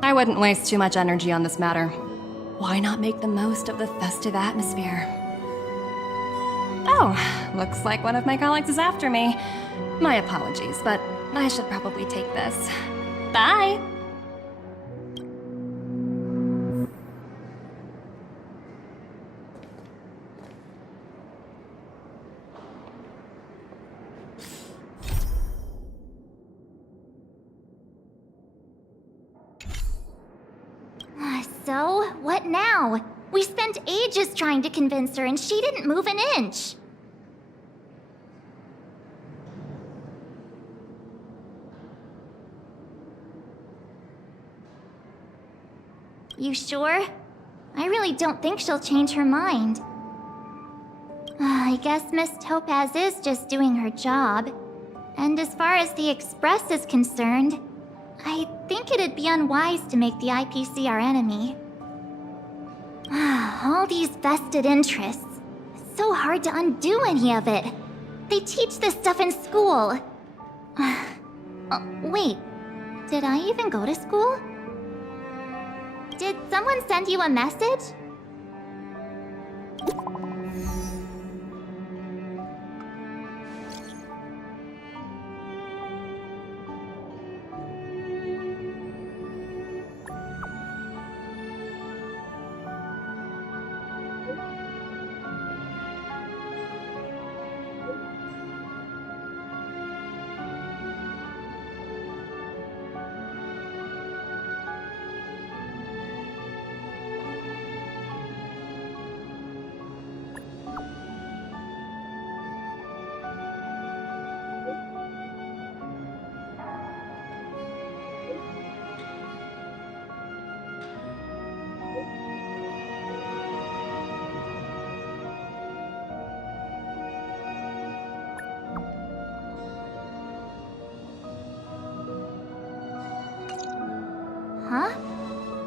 I wouldn't waste too much energy on this matter. Why not make the most of the festive atmosphere? Oh, looks like one of my colleagues is after me. My apologies, but I should probably take this. Bye! So, what now? We spent ages trying to convince her and she didn't move an inch. You sure? I really don't think she'll change her mind. I guess Miss Topaz is just doing her job. And as far as the Express is concerned, I think it'd be unwise to make the IPC our enemy. All these vested interests. It's so hard to undo any of it. They teach this stuff in school. Wait, did I even go to school? Did someone send you a message?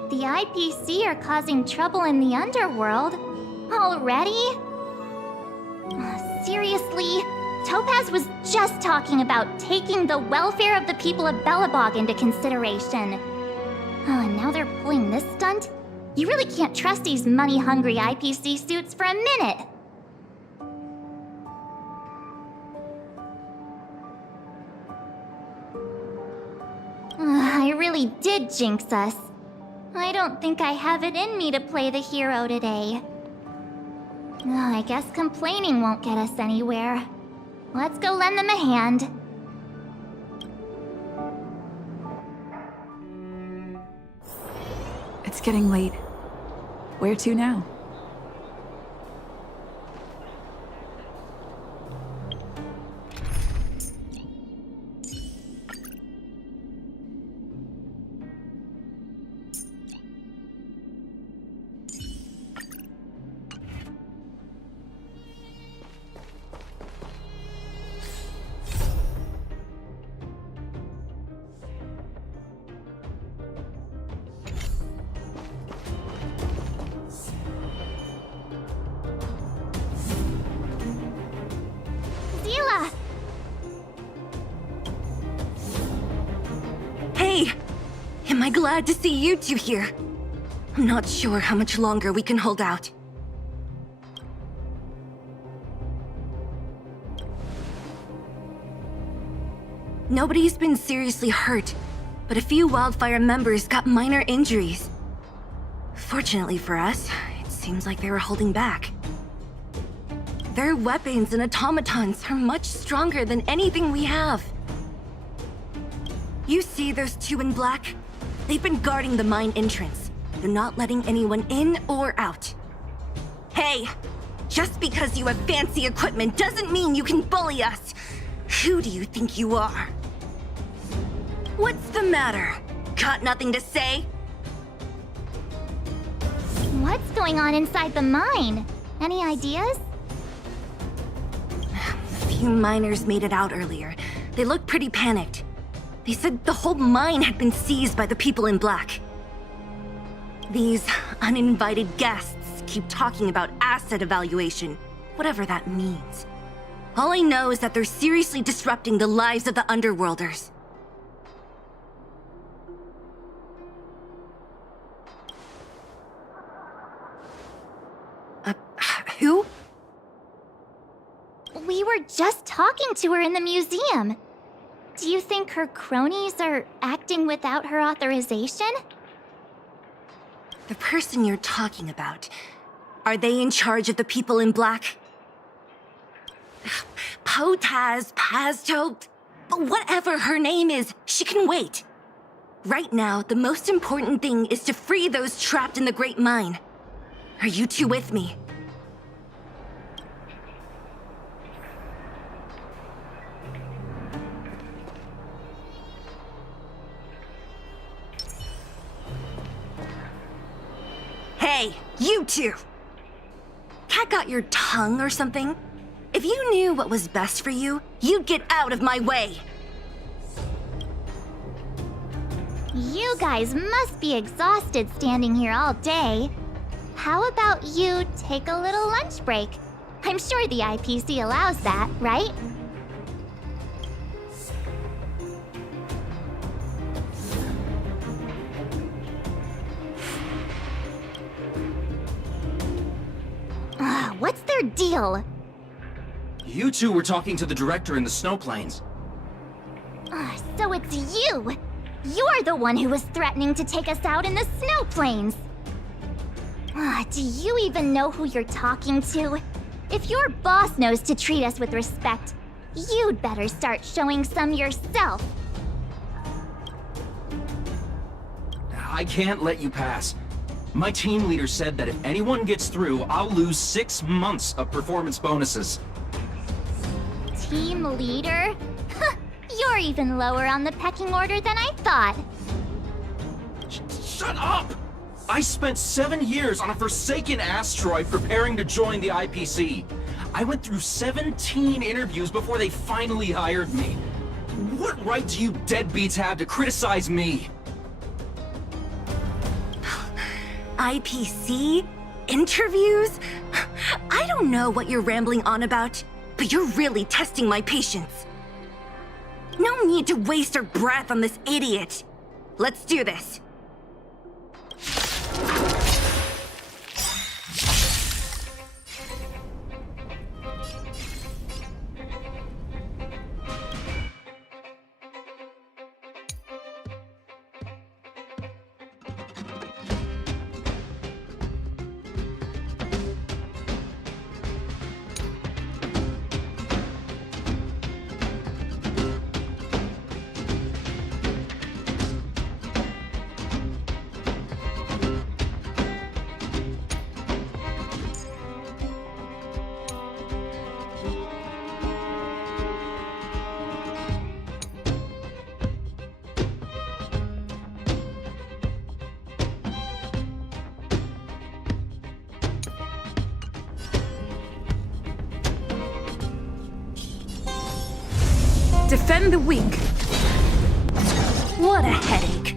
The The IPC are causing trouble in the underworld. Already? Seriously? Topaz was just talking about taking the welfare of the people of Belobog into consideration. Oh, and now they're pulling this stunt? You really can't trust these money-hungry IPC suits for a minute. I really did jinx us. I don't think I have it in me to play the hero today. I guess complaining won't get us anywhere. Let's go lend them a hand. It's getting late. Where to now? Hey! Am I glad to see you two here? I'm not sure how much longer we can hold out. Nobody's been seriously hurt, but a few Wildfire members got minor injuries. Fortunately for us, it seems like they were holding back. Their weapons and automatons are much stronger than anything we have. You see those two in black? They've been guarding the mine entrance. They're not letting anyone in or out. Hey! Just because you have fancy equipment doesn't mean you can bully us! Who do you think you are? What's the matter? Got nothing to say? What's going on inside the mine? Any ideas? A few miners made it out earlier. They looked pretty panicked. They said the whole mine had been seized by the people in black. These uninvited guests keep talking about asset evaluation, whatever that means. All I know is that they're seriously disrupting the lives of the Underworlders. Who? We were just talking to her in the museum. Do you think her cronies are acting without her authorization? The person you're talking about, are they in charge of the people in black? Potaz, Pazto, whatever her name is, she can wait. Right now, the most important thing is to free those trapped in the Great Mine. Are you two with me? Hey, you two! Cat got your tongue or something? If you knew what was best for you, you'd get out of my way! You guys must be exhausted standing here all day. How about you take a little lunch break? I'm sure the IPC allows that, right? What's their deal? You two were talking to the director in the snow plains. So it's you! You're the one who was threatening to take us out in the snow plains! Do you even know who you're talking to? If your boss knows to treat us with respect, you'd better start showing some yourself. I can't let you pass. My team leader said that if anyone gets through, I'll lose 6 months of performance bonuses. Team leader? You're even lower on the pecking order than I thought. Shut up! I spent 7 years on a forsaken asteroid preparing to join the IPC. I went through 17 interviews before they finally hired me. What right do you deadbeats have to criticize me? IPC? Interviews? I don't know what you're rambling on about, but you're really testing my patience. No need to waste our breath on this idiot. Let's do this. Defend the weak. What a headache.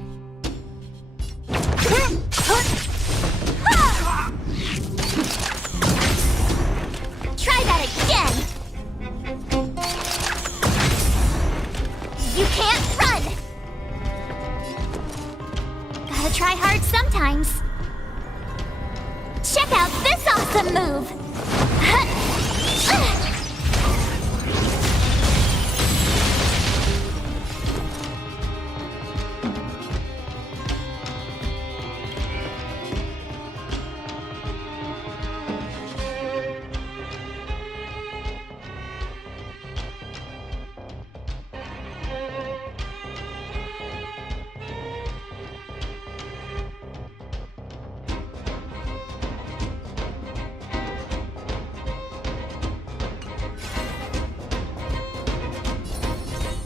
Try that again! You can't run! Gotta try hard sometimes. Check out this awesome move!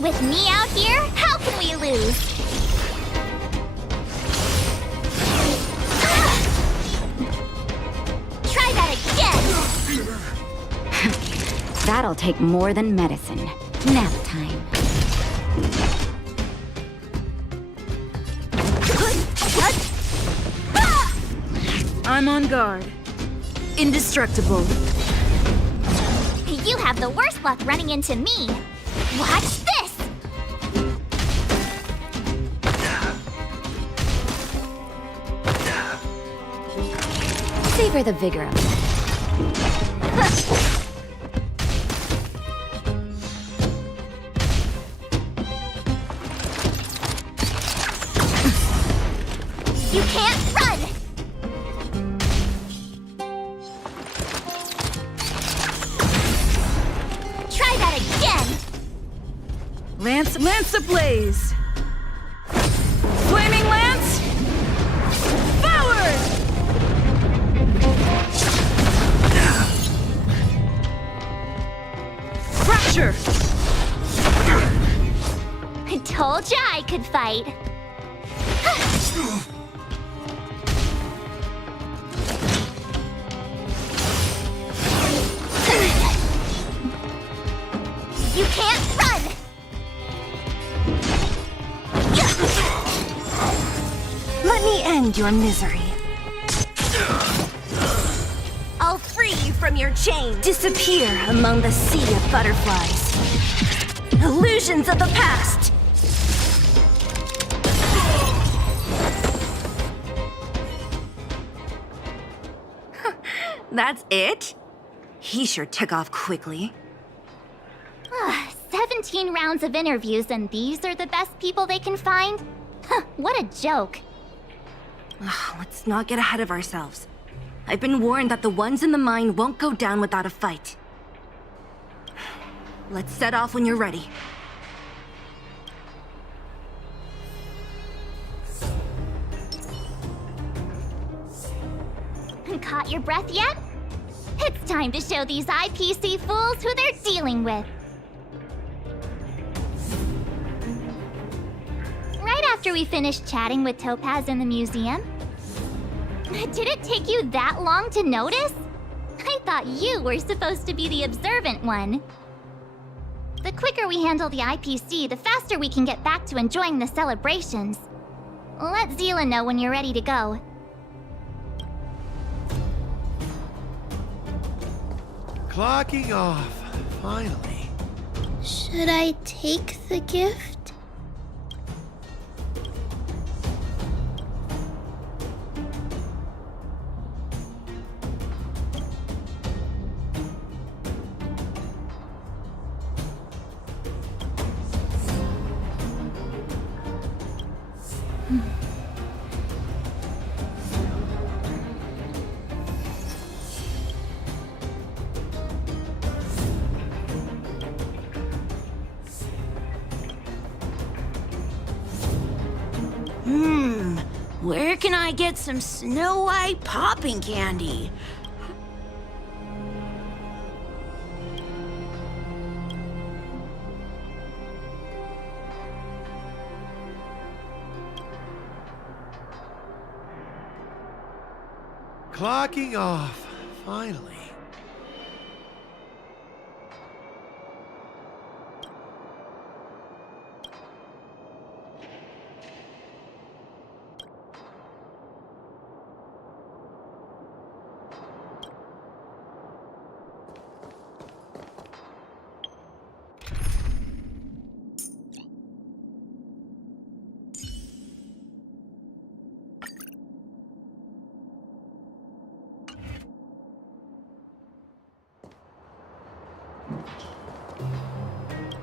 With me out here, how can we lose? Try that again! That'll take more than medicine. Nap time. I'm on guard. Indestructible. You have the worst luck running into me. Watch this! Savor the vigor of it. You can't run! Try that again! Lance ablaze! Flaming lance! Forward! Fracture! I told ya I could fight. You can't run! Let me end your misery. I'll free you from your chain. Disappear among the sea of butterflies. Illusions of the past. That's it? He sure took off quickly. 17 rounds of interviews and these are the best people they can find? What a joke. Let's not get ahead of ourselves. I've been warned that the ones in the mine won't go down without a fight. Let's set off when you're ready. Caught your breath yet? It's time to show these IPC fools who they're dealing with. Right after we finished chatting with Topaz in the museum. Did it take you that long to notice? I thought you were supposed to be the observant one. The quicker we handle the IPC, the faster we can get back to enjoying the celebrations. Let Zila know when you're ready to go. Clocking off, finally. Should I take the gift? Where can I get some Snow White popping candy? Clocking off, finally.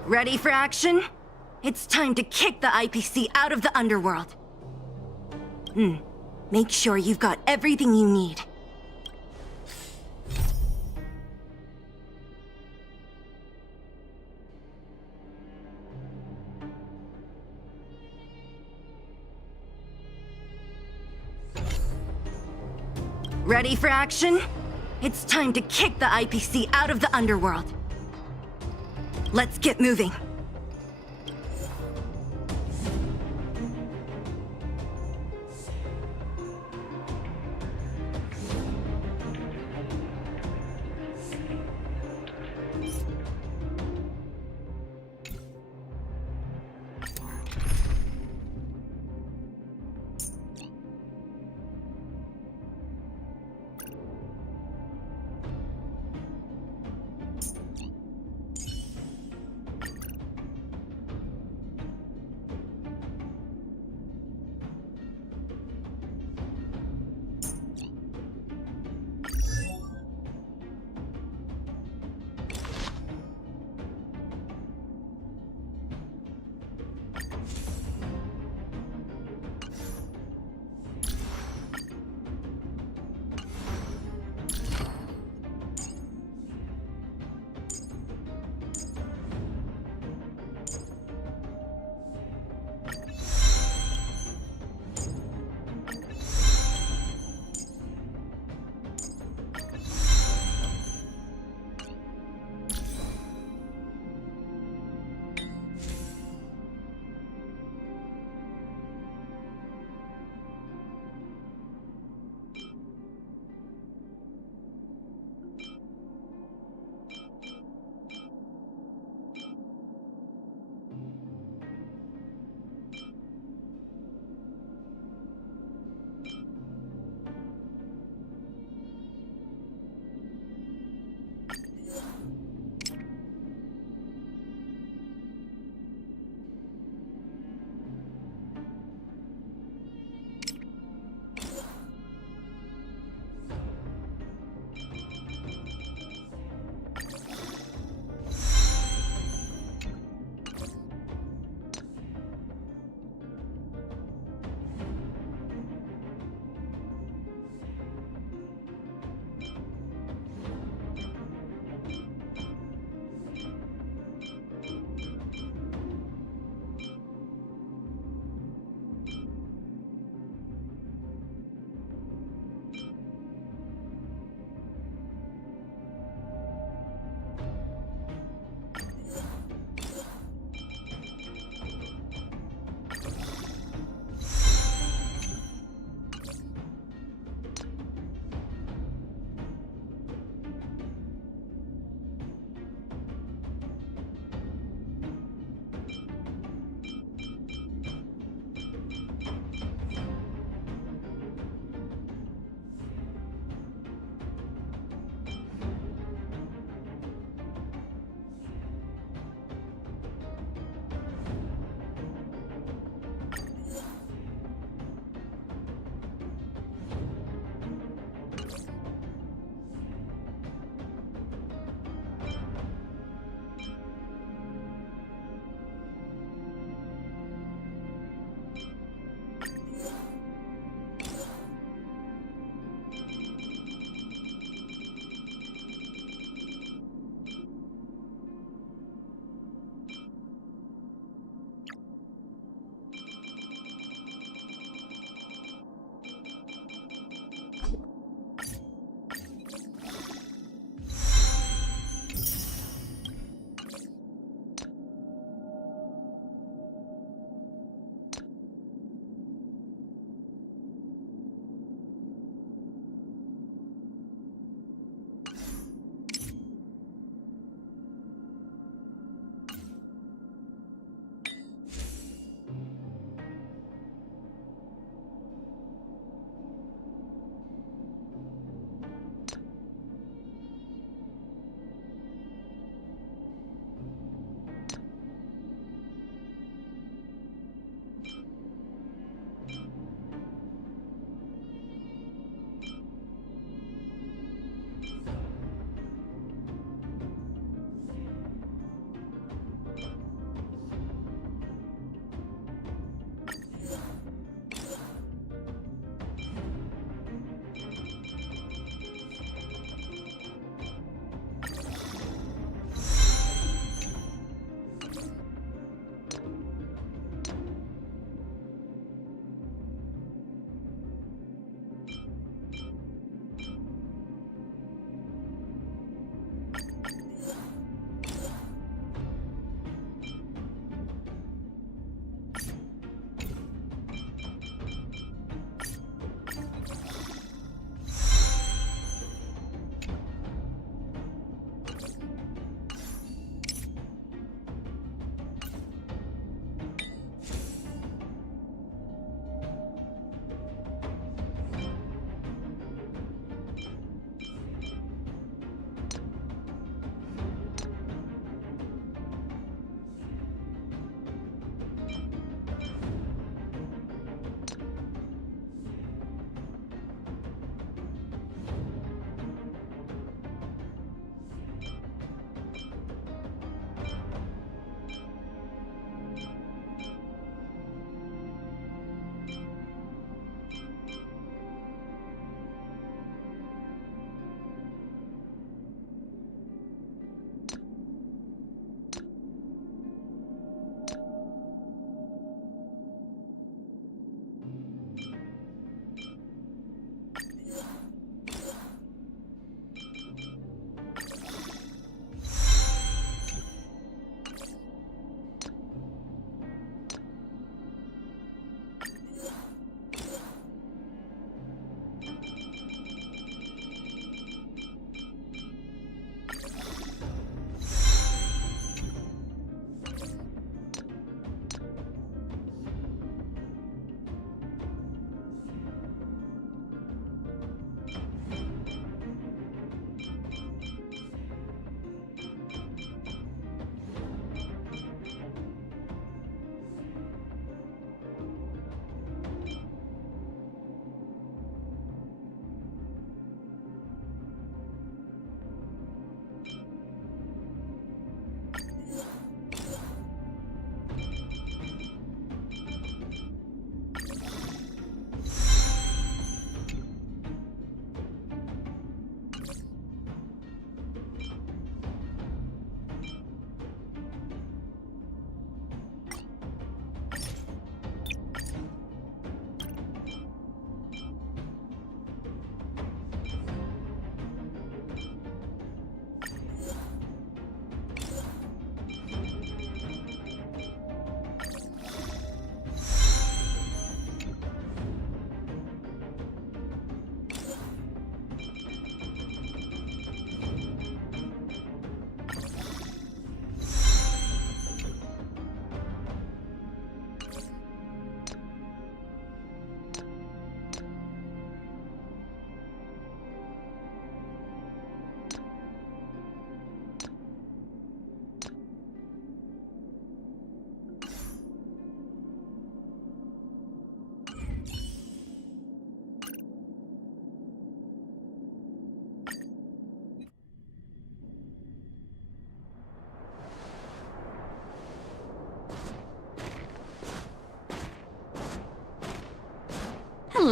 Ready for action? It's time to kick the IPC out of the underworld. Make sure you've got everything you need. Ready for action? It's time to kick the IPC out of the underworld. Let's get moving.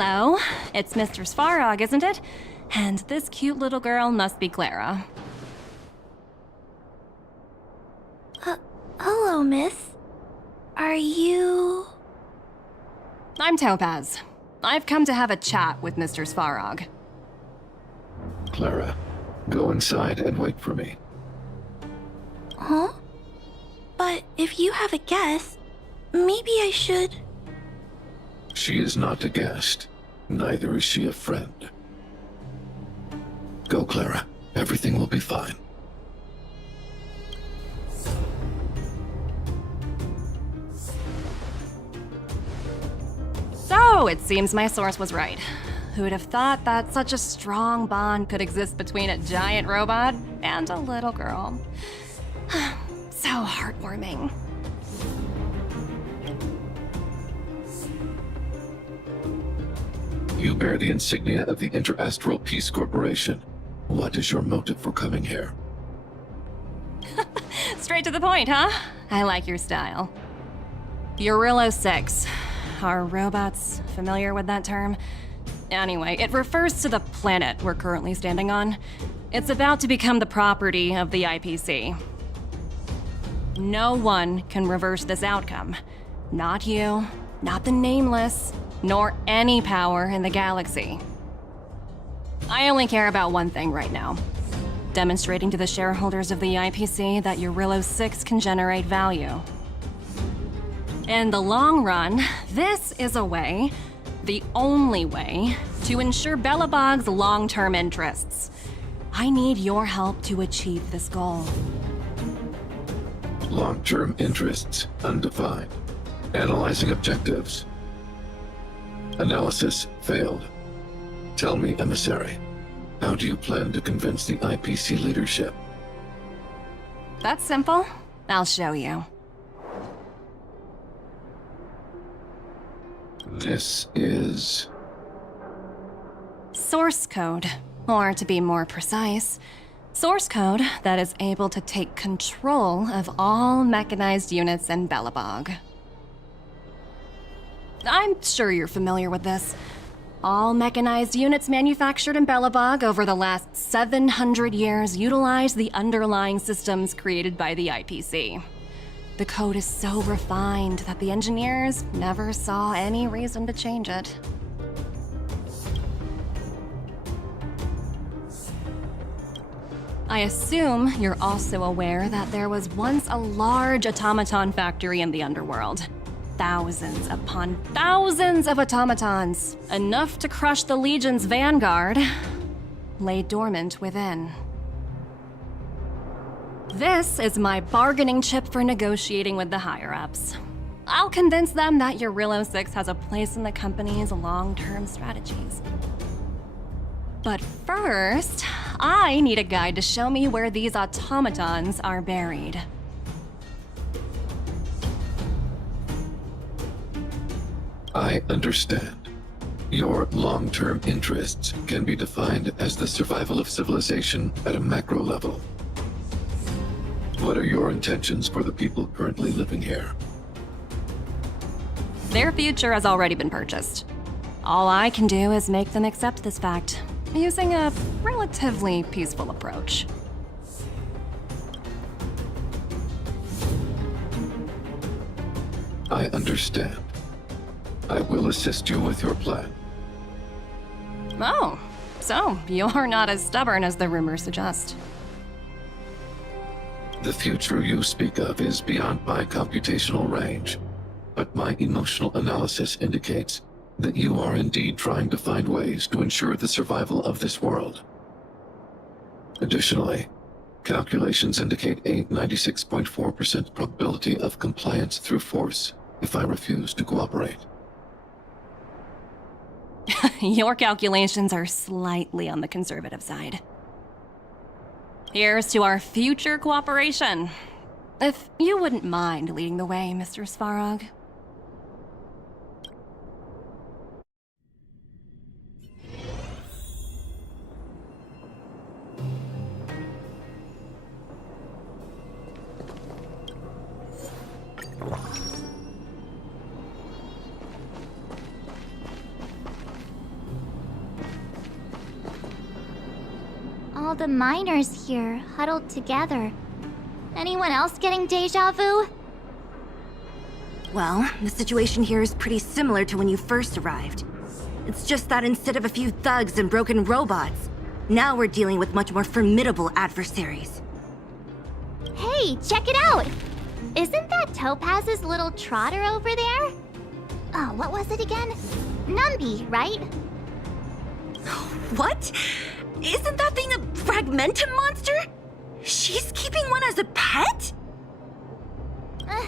Hello. It's Mr. Svarog, isn't it? And this cute little girl must be Clara. Hello, miss. Are you... I'm Topaz. I've come to have a chat with Mr. Svarog. Clara, go inside and wait for me. Huh? But if you have a guest, maybe I should... She is not a guest. Neither is she a friend. Go, Clara. Everything will be fine. So, it seems my source was right. Who would have thought that such a strong bond could exist between a giant robot and a little girl? So heartwarming. You bear the insignia of the Interastral Peace Corporation. What is your motive for coming here? Straight to the point, huh? I like your style. Eurillo 6. Are robots familiar with that term? Anyway, it refers to the planet we're currently standing on. It's about to become the property of the IPC. No one can reverse this outcome. Not you, not the Nameless, nor any power in the galaxy. I only care about one thing right now. Demonstrating to the shareholders of the IPC that Eurillo 6 can generate value. In the long run, this is a way, the only way, to ensure Belobog's long-term interests. I need your help to achieve this goal. Long-term interests, undefined. Analyzing objectives. Analysis failed. Tell me, Emissary, how do you plan to convince the IPC leadership? That's simple. I'll show you. This is... source code. Or to be more precise, source code that is able to take control of all mechanized units in Belobog. I'm sure you're familiar with this. All mechanized units manufactured in Belobog over the last 700 years utilize the underlying systems created by the IPC. The code is so refined that the engineers never saw any reason to change it. I assume you're also aware that there was once a large automaton factory in the underworld. Thousands upon thousands of automatons, enough to crush the Legion's vanguard, lay dormant within. This is my bargaining chip for negotiating with the higher-ups. I'll convince them that Eurillo 6 has a place in the company's long-term strategies. But first, I need a guide to show me where these automatons are buried. I understand. Your long-term interests can be defined as the survival of civilization at a macro level. What are your intentions for the people currently living here? Their future has already been purchased. All I can do is make them accept this fact, using a relatively peaceful approach. I understand. I will assist you with your plan. Oh, so you're not as stubborn as the rumors suggest. The future you speak of is beyond my computational range, but my emotional analysis indicates that you are indeed trying to find ways to ensure the survival of this world. Additionally, calculations indicate a 96.4% probability of compliance through force if I refuse to cooperate. Your calculations are slightly on the conservative side. Here's to our future cooperation. If you wouldn't mind leading the way, Mr. Svarog. the miners here, huddled together. Anyone else getting deja vu? Well, the situation here is pretty similar to when you first arrived. It's just that instead of a few thugs and broken robots, now we're dealing with much more formidable adversaries. Hey, check it out! Isn't that Topaz's little trotter over there? Oh, what was it again? Numby, right? What? Isn't that thing a fragmentum monster? She's keeping one as a pet?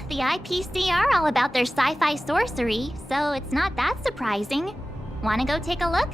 The IPC are all about their sci-fi sorcery, so it's not that surprising. Wanna go take a look?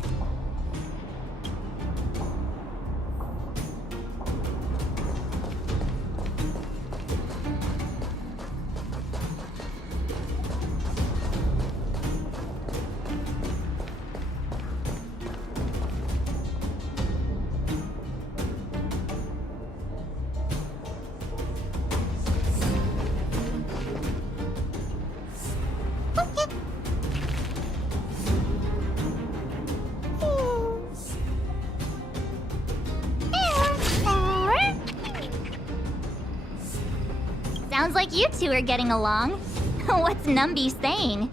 Sounds like you two are getting along. What's Numby saying?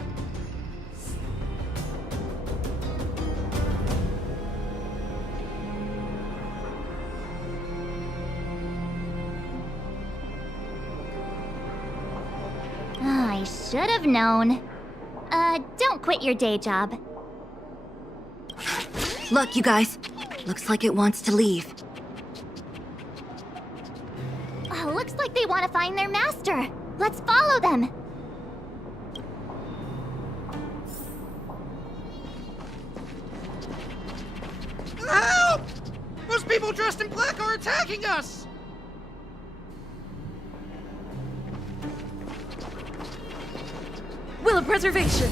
I should have known. Don't quit your day job. Look, you guys. Looks like it wants to leave. Looks like they want to find their master. Let's follow them. Help! Those people dressed in black are attacking us! Will of preservation.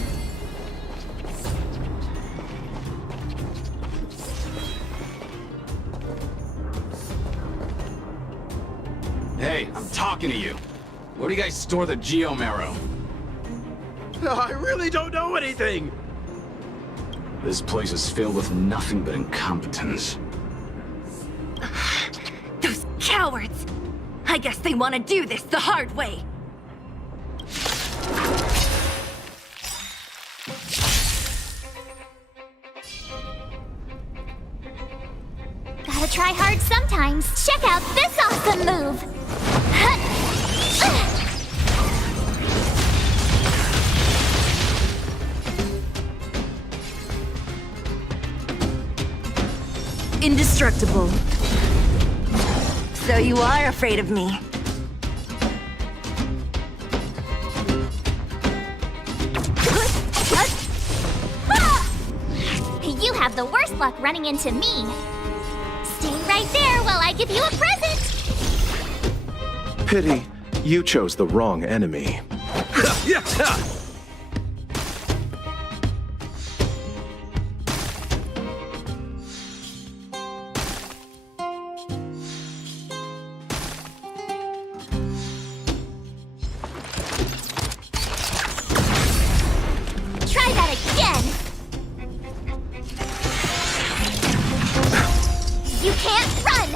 Hey, I'm talking to you. Where do you guys store the Geomarrow? I really don't know anything! This place is filled with nothing but incompetence. Those cowards! I guess they want to do this the hard way. Gotta try hard sometimes. Check out this awesome move! Indestructible. So you are afraid of me. You have the worst luck running into me. Stay right there while I give you a present! Pity, you chose the wrong enemy. Try that again! You can't run!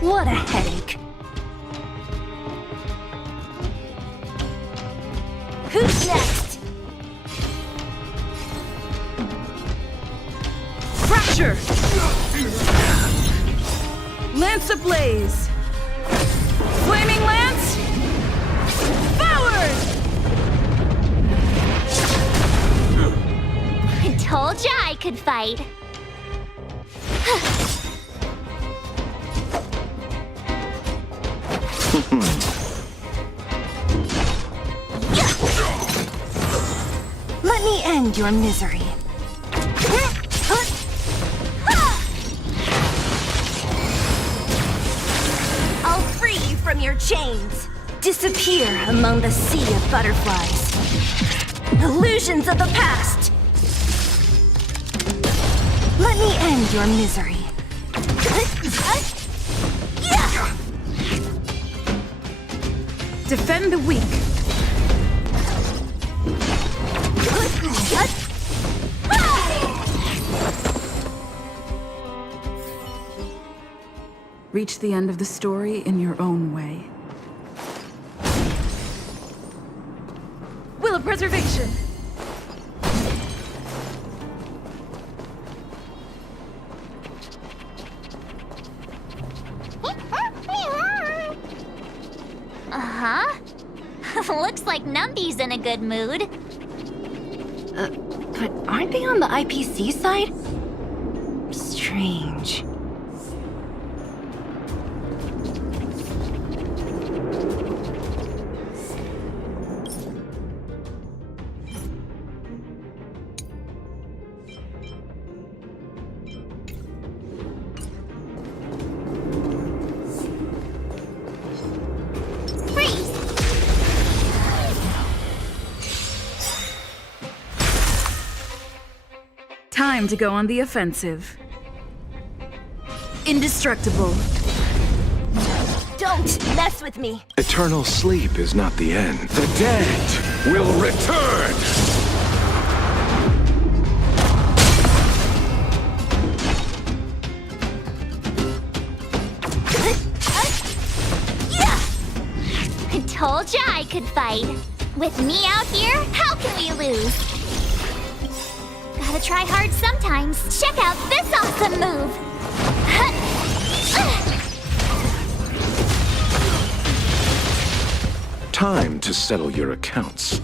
What a headache. Who's next? Fracture! Lance ablaze! Flaming lance! Forward! I told ya I could fight. Let me end your misery. I'll free you from your chains. Disappear among the sea of butterflies. Illusions of the past. Let me end your misery. Defend the weak. Reach the end of the story in your own way. Will of Preservation! Uh-huh. Looks like Numby's in a good mood. But aren't they on the IPC side? Strange. Time to go on the offensive. Indestructible. Don't mess with me! Eternal sleep is not the end. The dead will return! I told ya I could fight. With me out here, how can we lose? Gotta try hard sometimes. Check out this awesome move! Time to settle your accounts.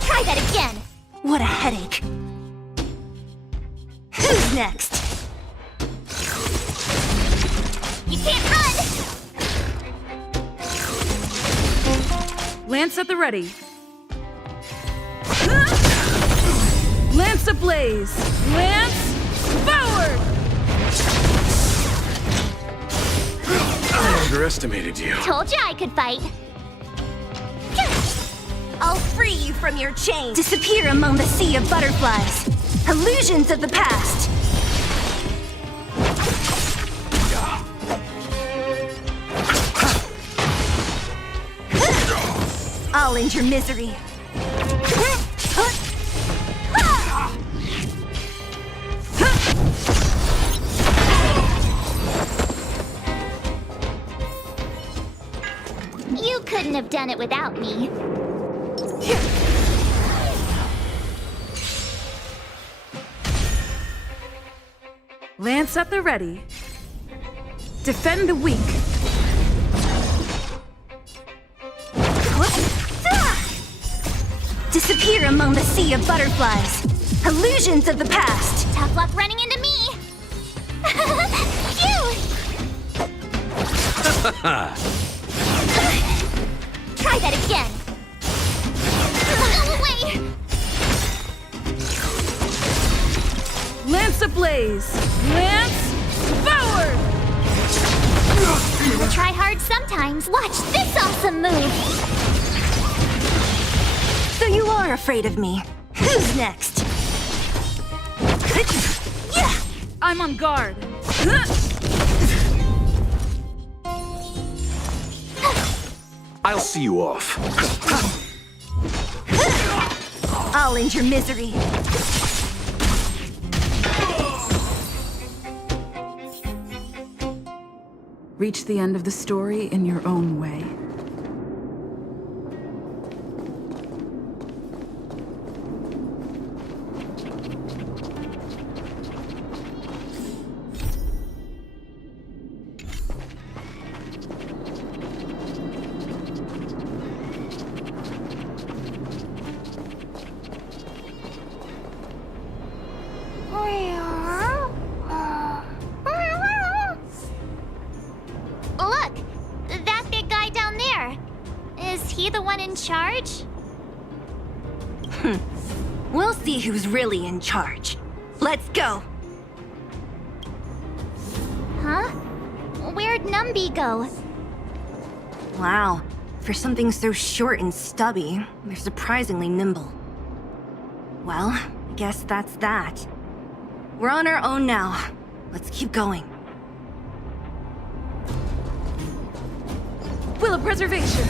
Try that again! What a headache. Who's next? You can't run! Lance at the ready. Lance ablaze! Lance forward! I underestimated you. Told ya I could fight. I'll free you from your chains. Disappear among the sea of butterflies. Illusions of the past. I'll end your misery. You couldn't have done it without me. Lance at the ready. Defend the weak. Disappear among the sea of butterflies. Illusions of the past. Tough luck running into me. Phew! Try that again. Go away. Lance ablaze! Lance forward! Gotta try hard sometimes. Watch this awesome move. So you are afraid of me. Who's next? I'm on guard. I'll see you off. I'll end your misery. Reach the end of the story in your own way. Look! That big guy down there. Is he the one in charge? We'll see who's really in charge. Let's go! Huh? Where'd Numby go? Wow. For something so short and stubby, they're surprisingly nimble. Well, I guess that's that. We're on our own now. Let's keep going. Will of preservation.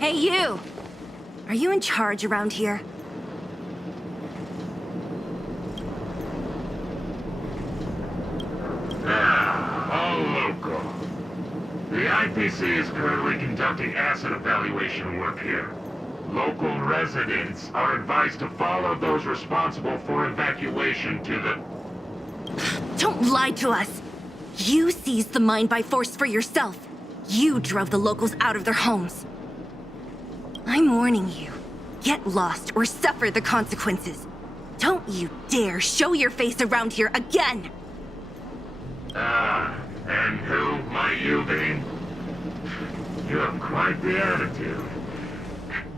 Hey, you! Are you in charge around here? All local. The IPC is currently conducting asset evaluation work here. Local residents are advised to follow those responsible for evacuation to the... Don't lie to us! You seized the mine by force for yourself. You drove the locals out of their homes. I'm warning you. Get lost or suffer the consequences. Don't you dare show your face around here again! And who might you be? You have quite the attitude.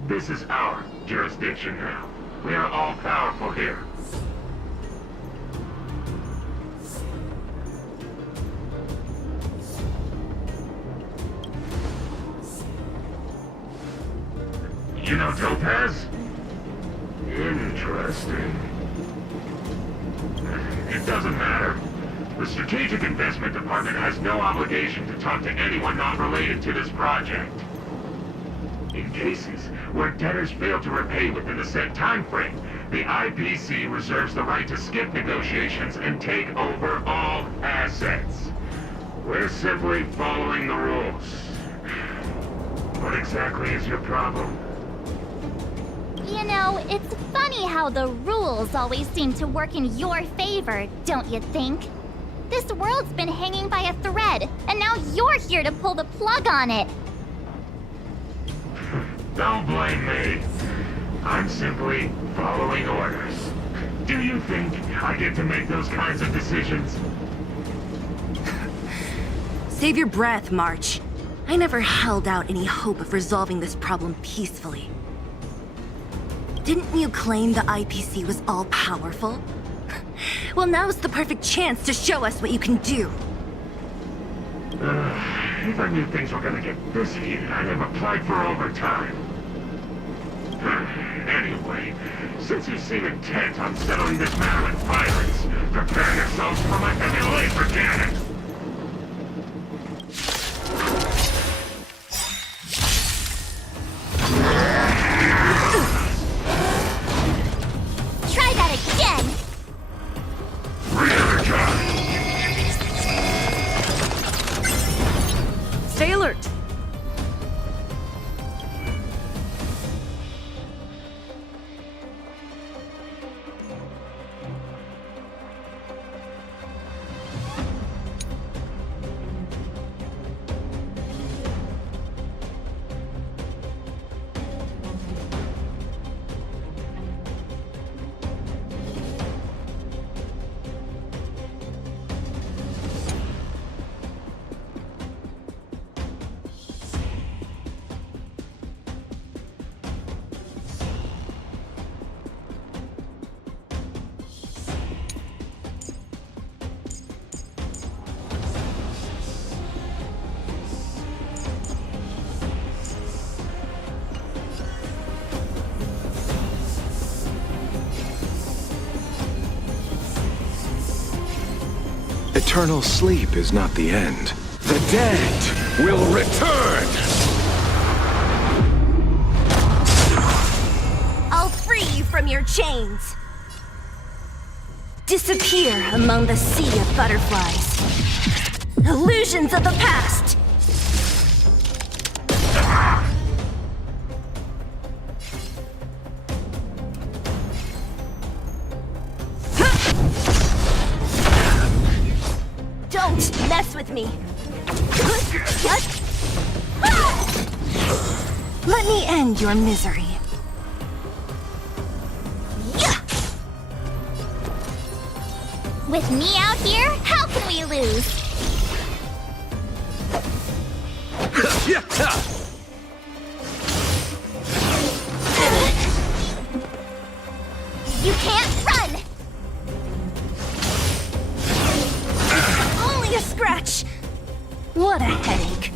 This is our jurisdiction now. We are all powerful here. You know Topaz? Interesting. It doesn't matter. The Strategic Investment Department has no obligation to talk to anyone not related to this project. In cases where debtors fail to repay within the set time frame, the IPC reserves the right to skip negotiations and take over all assets. We're simply following the rules. What exactly is your problem? You know, it's funny how the rules always seem to work in your favor, don't you think? This world's been hanging by a thread, and now you're here to pull the plug on it. Don't blame me. I'm simply following orders. Do you think I get to make those kinds of decisions? Save your breath, March. I never held out any hope of resolving this problem peacefully. Didn't you claim the IPC was all-powerful? Well, now's the perfect chance to show us what you can do. If I knew things were gonna get this heated, I'd have applied for overtime. Anyway, since you seem intent on settling this matter with violence, prepare yourselves for my heavy laser cannon! Try that again! Stay alert! Eternal sleep is not the end. The dead will return! I'll free you from your chains! Disappear among the sea of butterflies. Illusions of the past! Don't mess with me! Let me end your misery. With me out here, how can we lose? You can't run! Only a scratch! What a headache.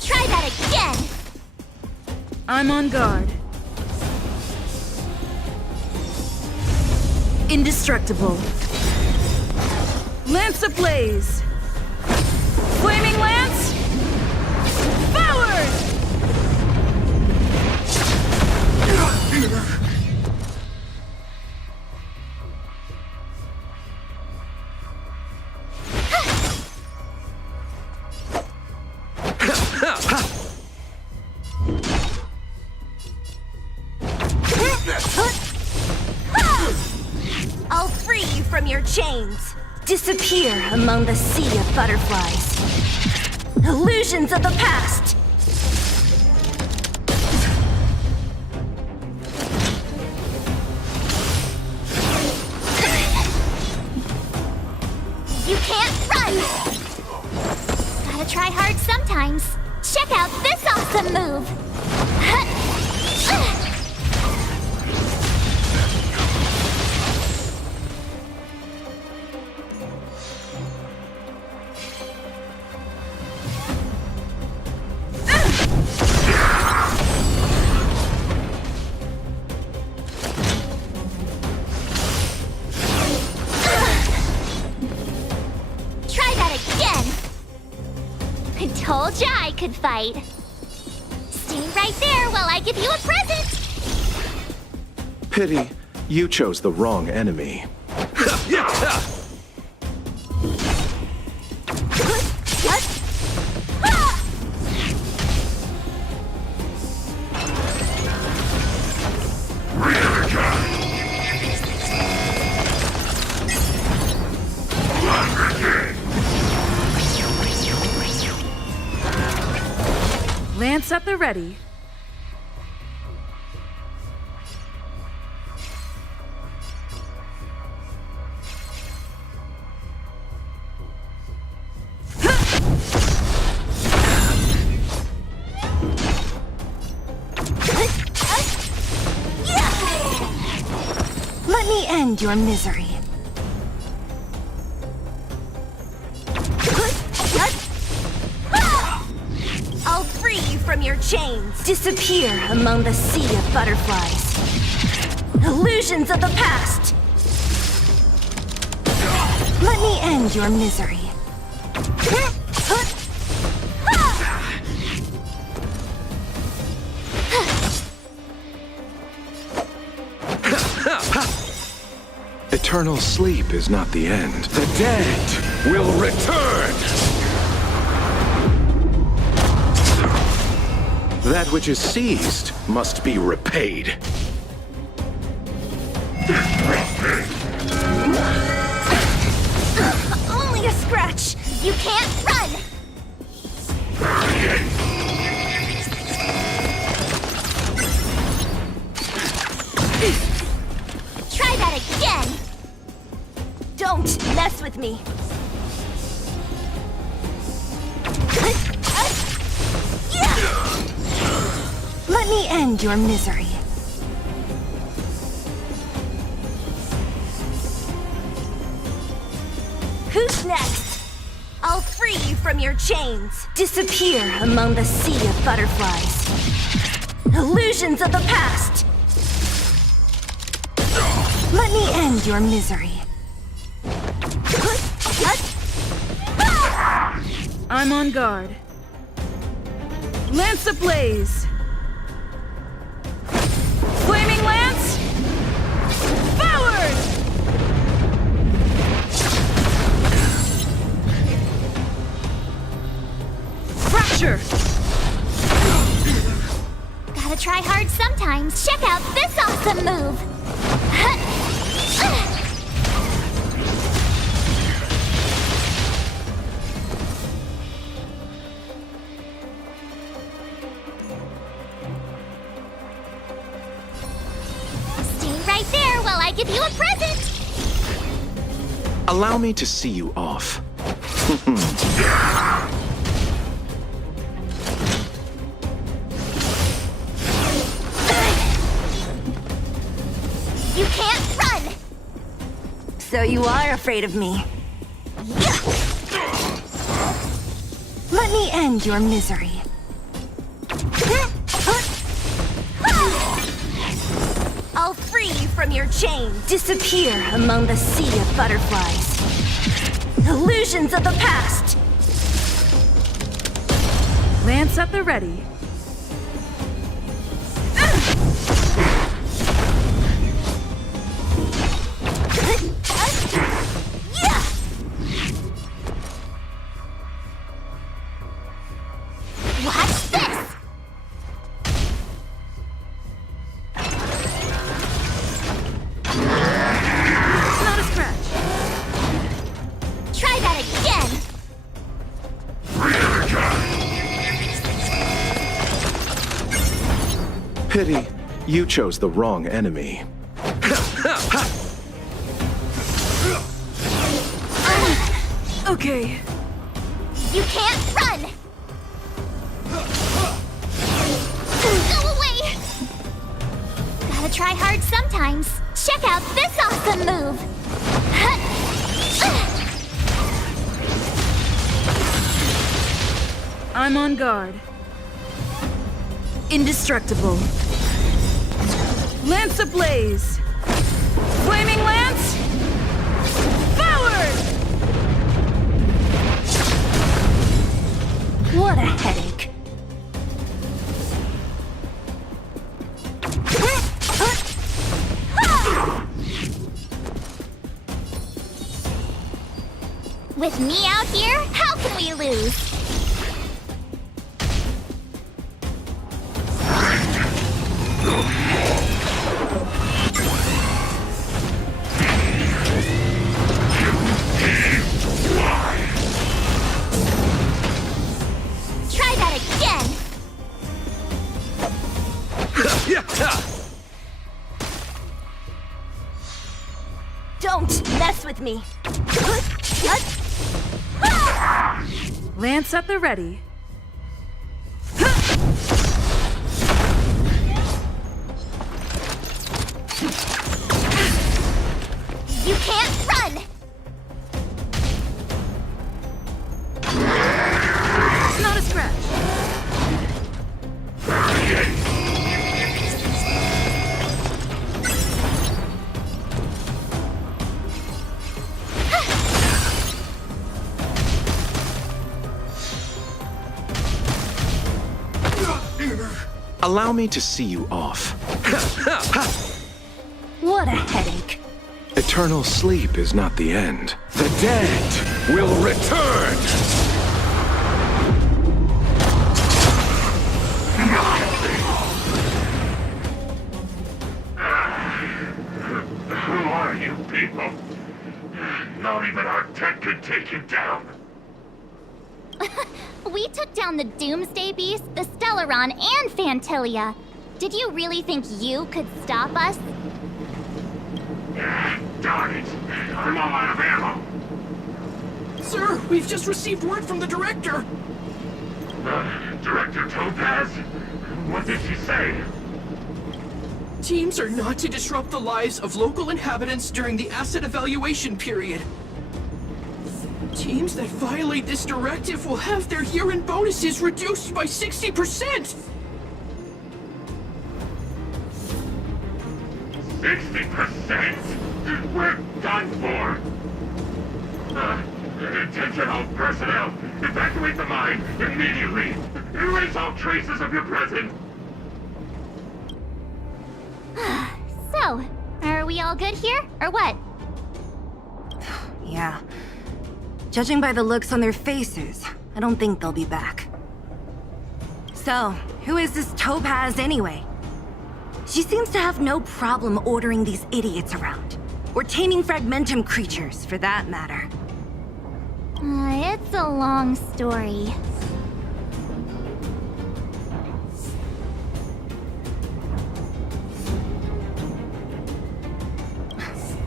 Try that again! I'm on guard. Indestructible. Lance ablaze. Flaming lance. Forward! I'll free you from your chains. Disappear among the sea of butterflies. Illusions of the past. You can't run! Gotta try hard sometimes. Check out this awesome move! Try that again! I told ya I could fight. Stay right there while I give you a present! Pity, you chose the wrong enemy. Lance at the ready. Let me end your misery. I'll free you from your chains. Disappear among the sea of butterflies. Illusions of the past. Let me end your misery. Eternal sleep is not the end. The dead will return! That which is seized must be repaid. Only a scratch! You can't run! Try that again! Don't mess with me! Let me end your misery. Who's next? I'll free you from your chains. Disappear among the sea of butterflies. Illusions of the past. Let me end your misery. I'm on guard. Lance ablaze! Flaming Lance! Forward! Fracture! Gotta try hard sometimes. Check out this awesome move! Stay right there while I give you a present! Allow me to see you off. You can't run! So you are afraid of me. Let me end your misery. I'll free you from your chains. Disappear among the sea of butterflies. Illusions of the past. Lance at the ready. Watch this! Not a scratch. Try that again! Pity, you chose the wrong enemy. Okay. You can't run! Go away! Gotta try hard sometimes. Check out this awesome move! I'm on guard. Indestructible. Lance ablaze! Flaming Lance! Forward! What a headache. With me out here, how can we lose? Try that again! Don't mess with me. Lance at the ready. You can't run! Not a scratch. Allow me to see you off. What a headache. Eternal sleep is not the end. The dead will return! Who are you people? Not even our tech could take you down. We took down the Doomsday Beast, the Stellaron, and Fantilia. Did you really think you could stop us? Darn it! I'm all out of ammo! Sir, we've just received word from the director! Director Topaz? What did she say? Teams are not to disrupt the lives of local inhabitants during the asset evaluation period. Teams that violate this directive will have their year-end bonuses reduced by 60%! 60%? We're done for! Attention all personnel! Evacuate the mine immediately! Erase all traces of your presence! So, are we all good here, or what? Yeah. Judging by the looks on their faces, I don't think they'll be back. So, who is this Topaz anyway? She seems to have no problem ordering these idiots around. Or taming fragmentum creatures, for that matter. It's a long story.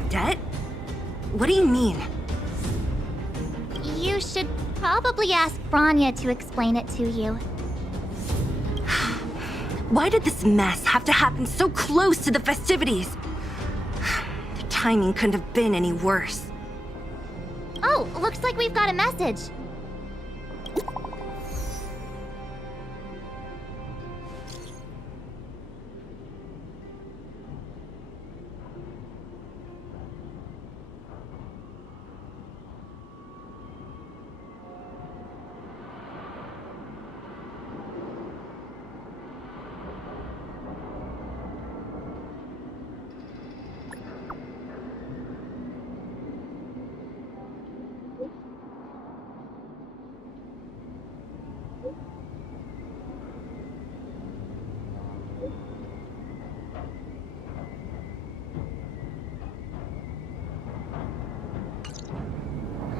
Debt? What do you mean? You should probably ask Branya to explain it to you. Why did this mess have to happen so close to the festivities? The timing couldn't have been any worse. Oh, looks like we've got a message.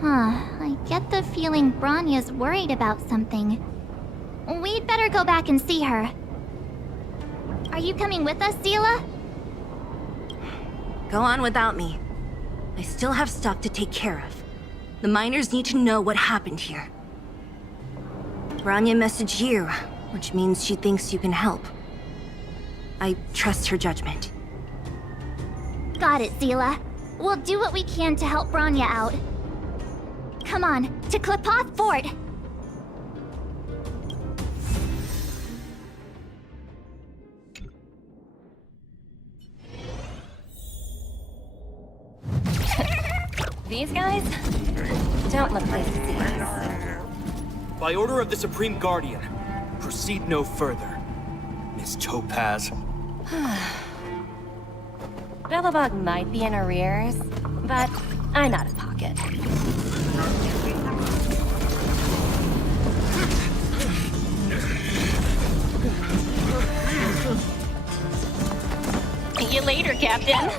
I get the feeling Branya's worried about something. We'd better go back and see her. Are you coming with us, Zila? Go on without me. I still have stuff to take care of. The miners need to know what happened here. Branya messaged you, which means she thinks you can help. I trust her judgment. Got it, Zila. We'll do what we can to help Branya out. Come on, to Klipoth Fort! These guys don't look like us. By order of the Supreme Guardian, proceed no further, Miss Topaz. Billabug might be in arrears, but I'm out of pocket. See you later, Captain.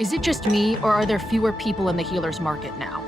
Is it just me, or are there fewer people in the healer's market now?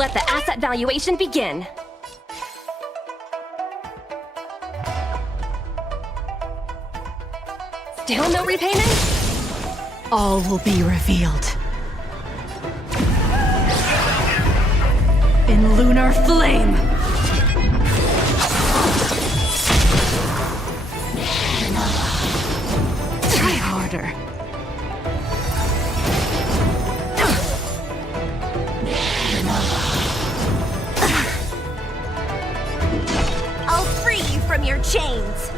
Let the asset valuation begin. Still no repayment? All will be revealed. In lunar flame! Try harder. I'll free you from your chains.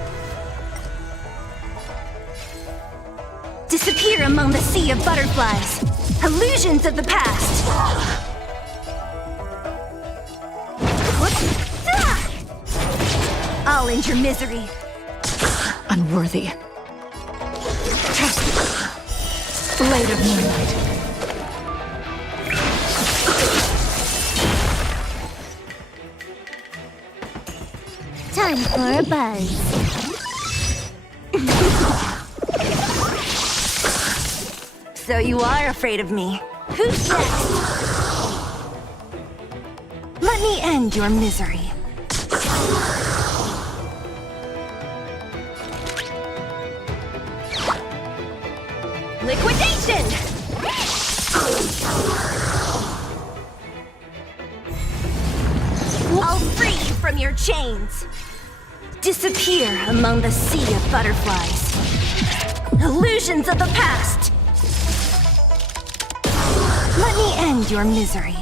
Disappear among the sea of butterflies. Illusions of the past. I'll end your misery. Unworthy. Blade of moonlight. Time for a buzz. So you are afraid of me. Who's next? Let me end your misery. Liquidation! I'll free you from your chains. Disappear among the sea of butterflies. Illusions of the past. Let me end your misery.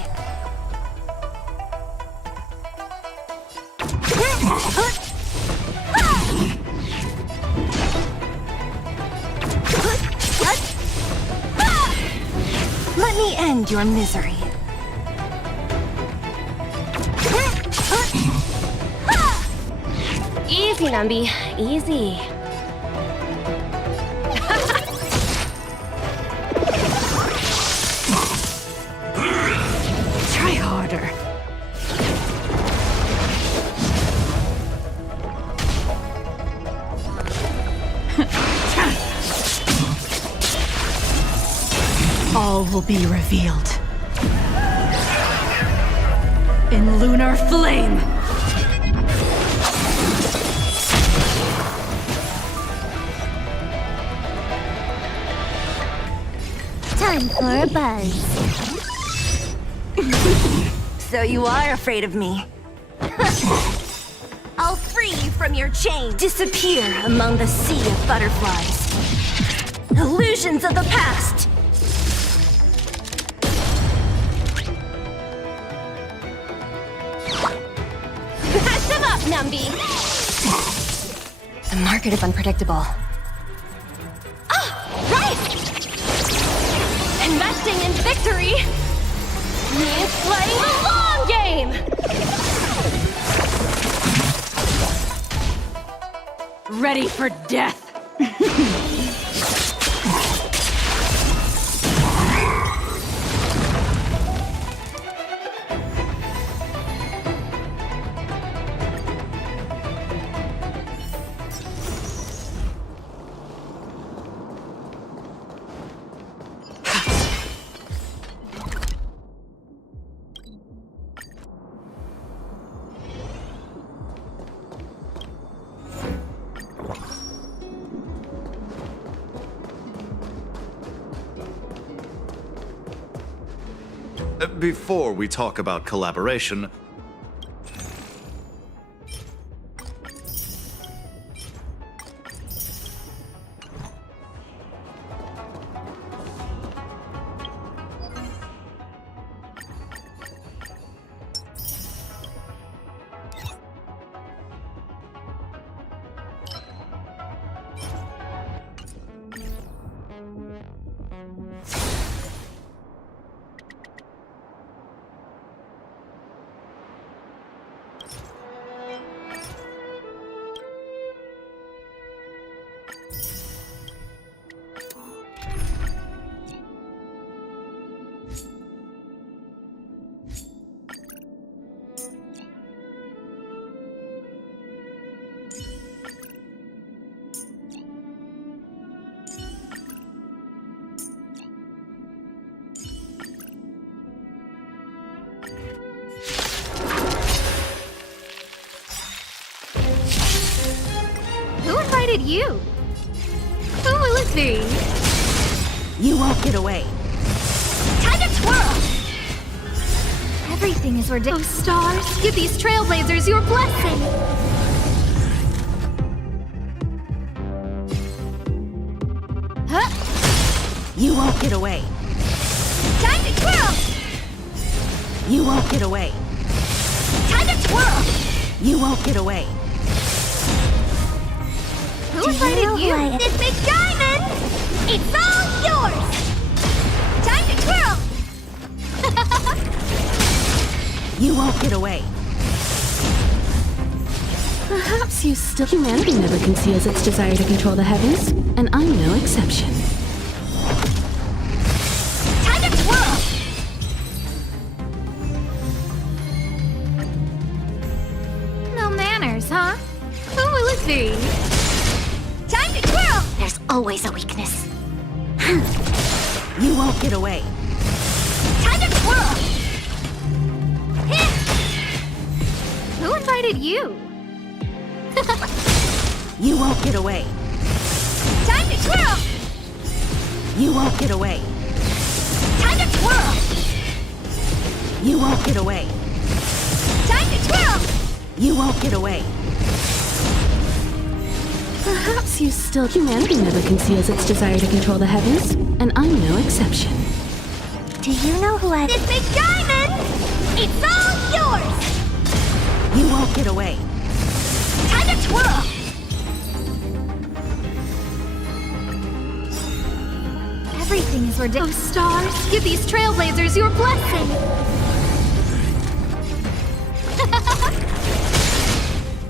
Let me end your misery. Easy, Numby. Easy. Try harder. All will be revealed. In lunar flame! Time for a buzz. So you are afraid of me. I'll free you from your chains. Disappear among the sea of butterflies. Illusions of the past. Patch them up, Numby! The market is unpredictable. Right! Investing in victory means playing the long game! Ready for death! Before we talk about collaboration, invited you? Who will it be? You won't get away. Time to twirl! Everything is ridiculous. Oh, stars, give these trailblazers your blessing! Huh? You won't get away. Time to twirl! You won't get away. Time to twirl! You won't get away. Who invited you? This big diamond! It's all yours! Time to twirl! You won't get away. Perhaps you still... Humanity never conceals its desire to control the heavens, and I'm no exception. Time to twirl! No manners, huh? Who will it be? Time to twirl! There's always a weakness. You won't get away. Time to twirl! Who invited you? You won't get away. Time to twirl! You won't get away. Time to twirl! You won't get away. Time to twirl! You won't get away. Perhaps you still... Humanity never conceals its desire to control the heavens, and I'm no exception. Do you know who I... This big diamond! It's all yours! You won't get away. Time to twirl! Everything is ridiculous. Oh, stars, give these trailblazers your blessing!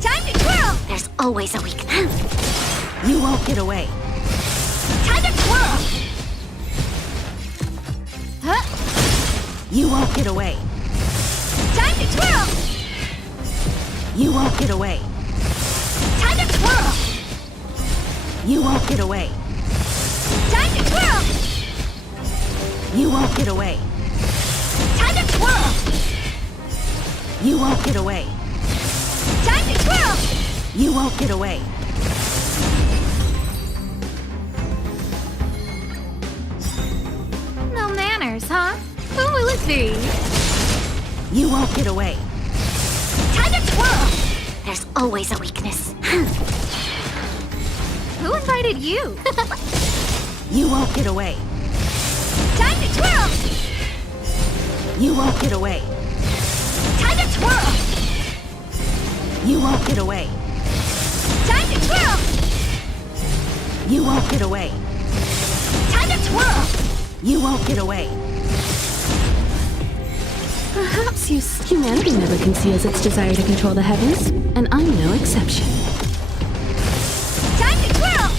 Time to twirl! There's always a weakness. You won't get away. Time to twirl! Huh? You won't get away. Time to twirl! You won't get away. Time to twirl! You won't get away. Time to twirl! You won't get away. Time to twirl! You won't get away. Time to twirl! You won't get away. No manners, huh? Who will it be? You won't get away. Time to twirl! There's always a weakness. Who invited you? You won't get away. Time to twirl! You won't get away. Time to twirl! You won't get away. Time to twirl! You won't get away. Time to twirl! You won't get away. Perhaps you... Humanity never conceals its desire to control the heavens, and I'm no exception. Time to twirl!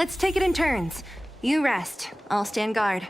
Let's take it in turns. You rest. I'll stand guard.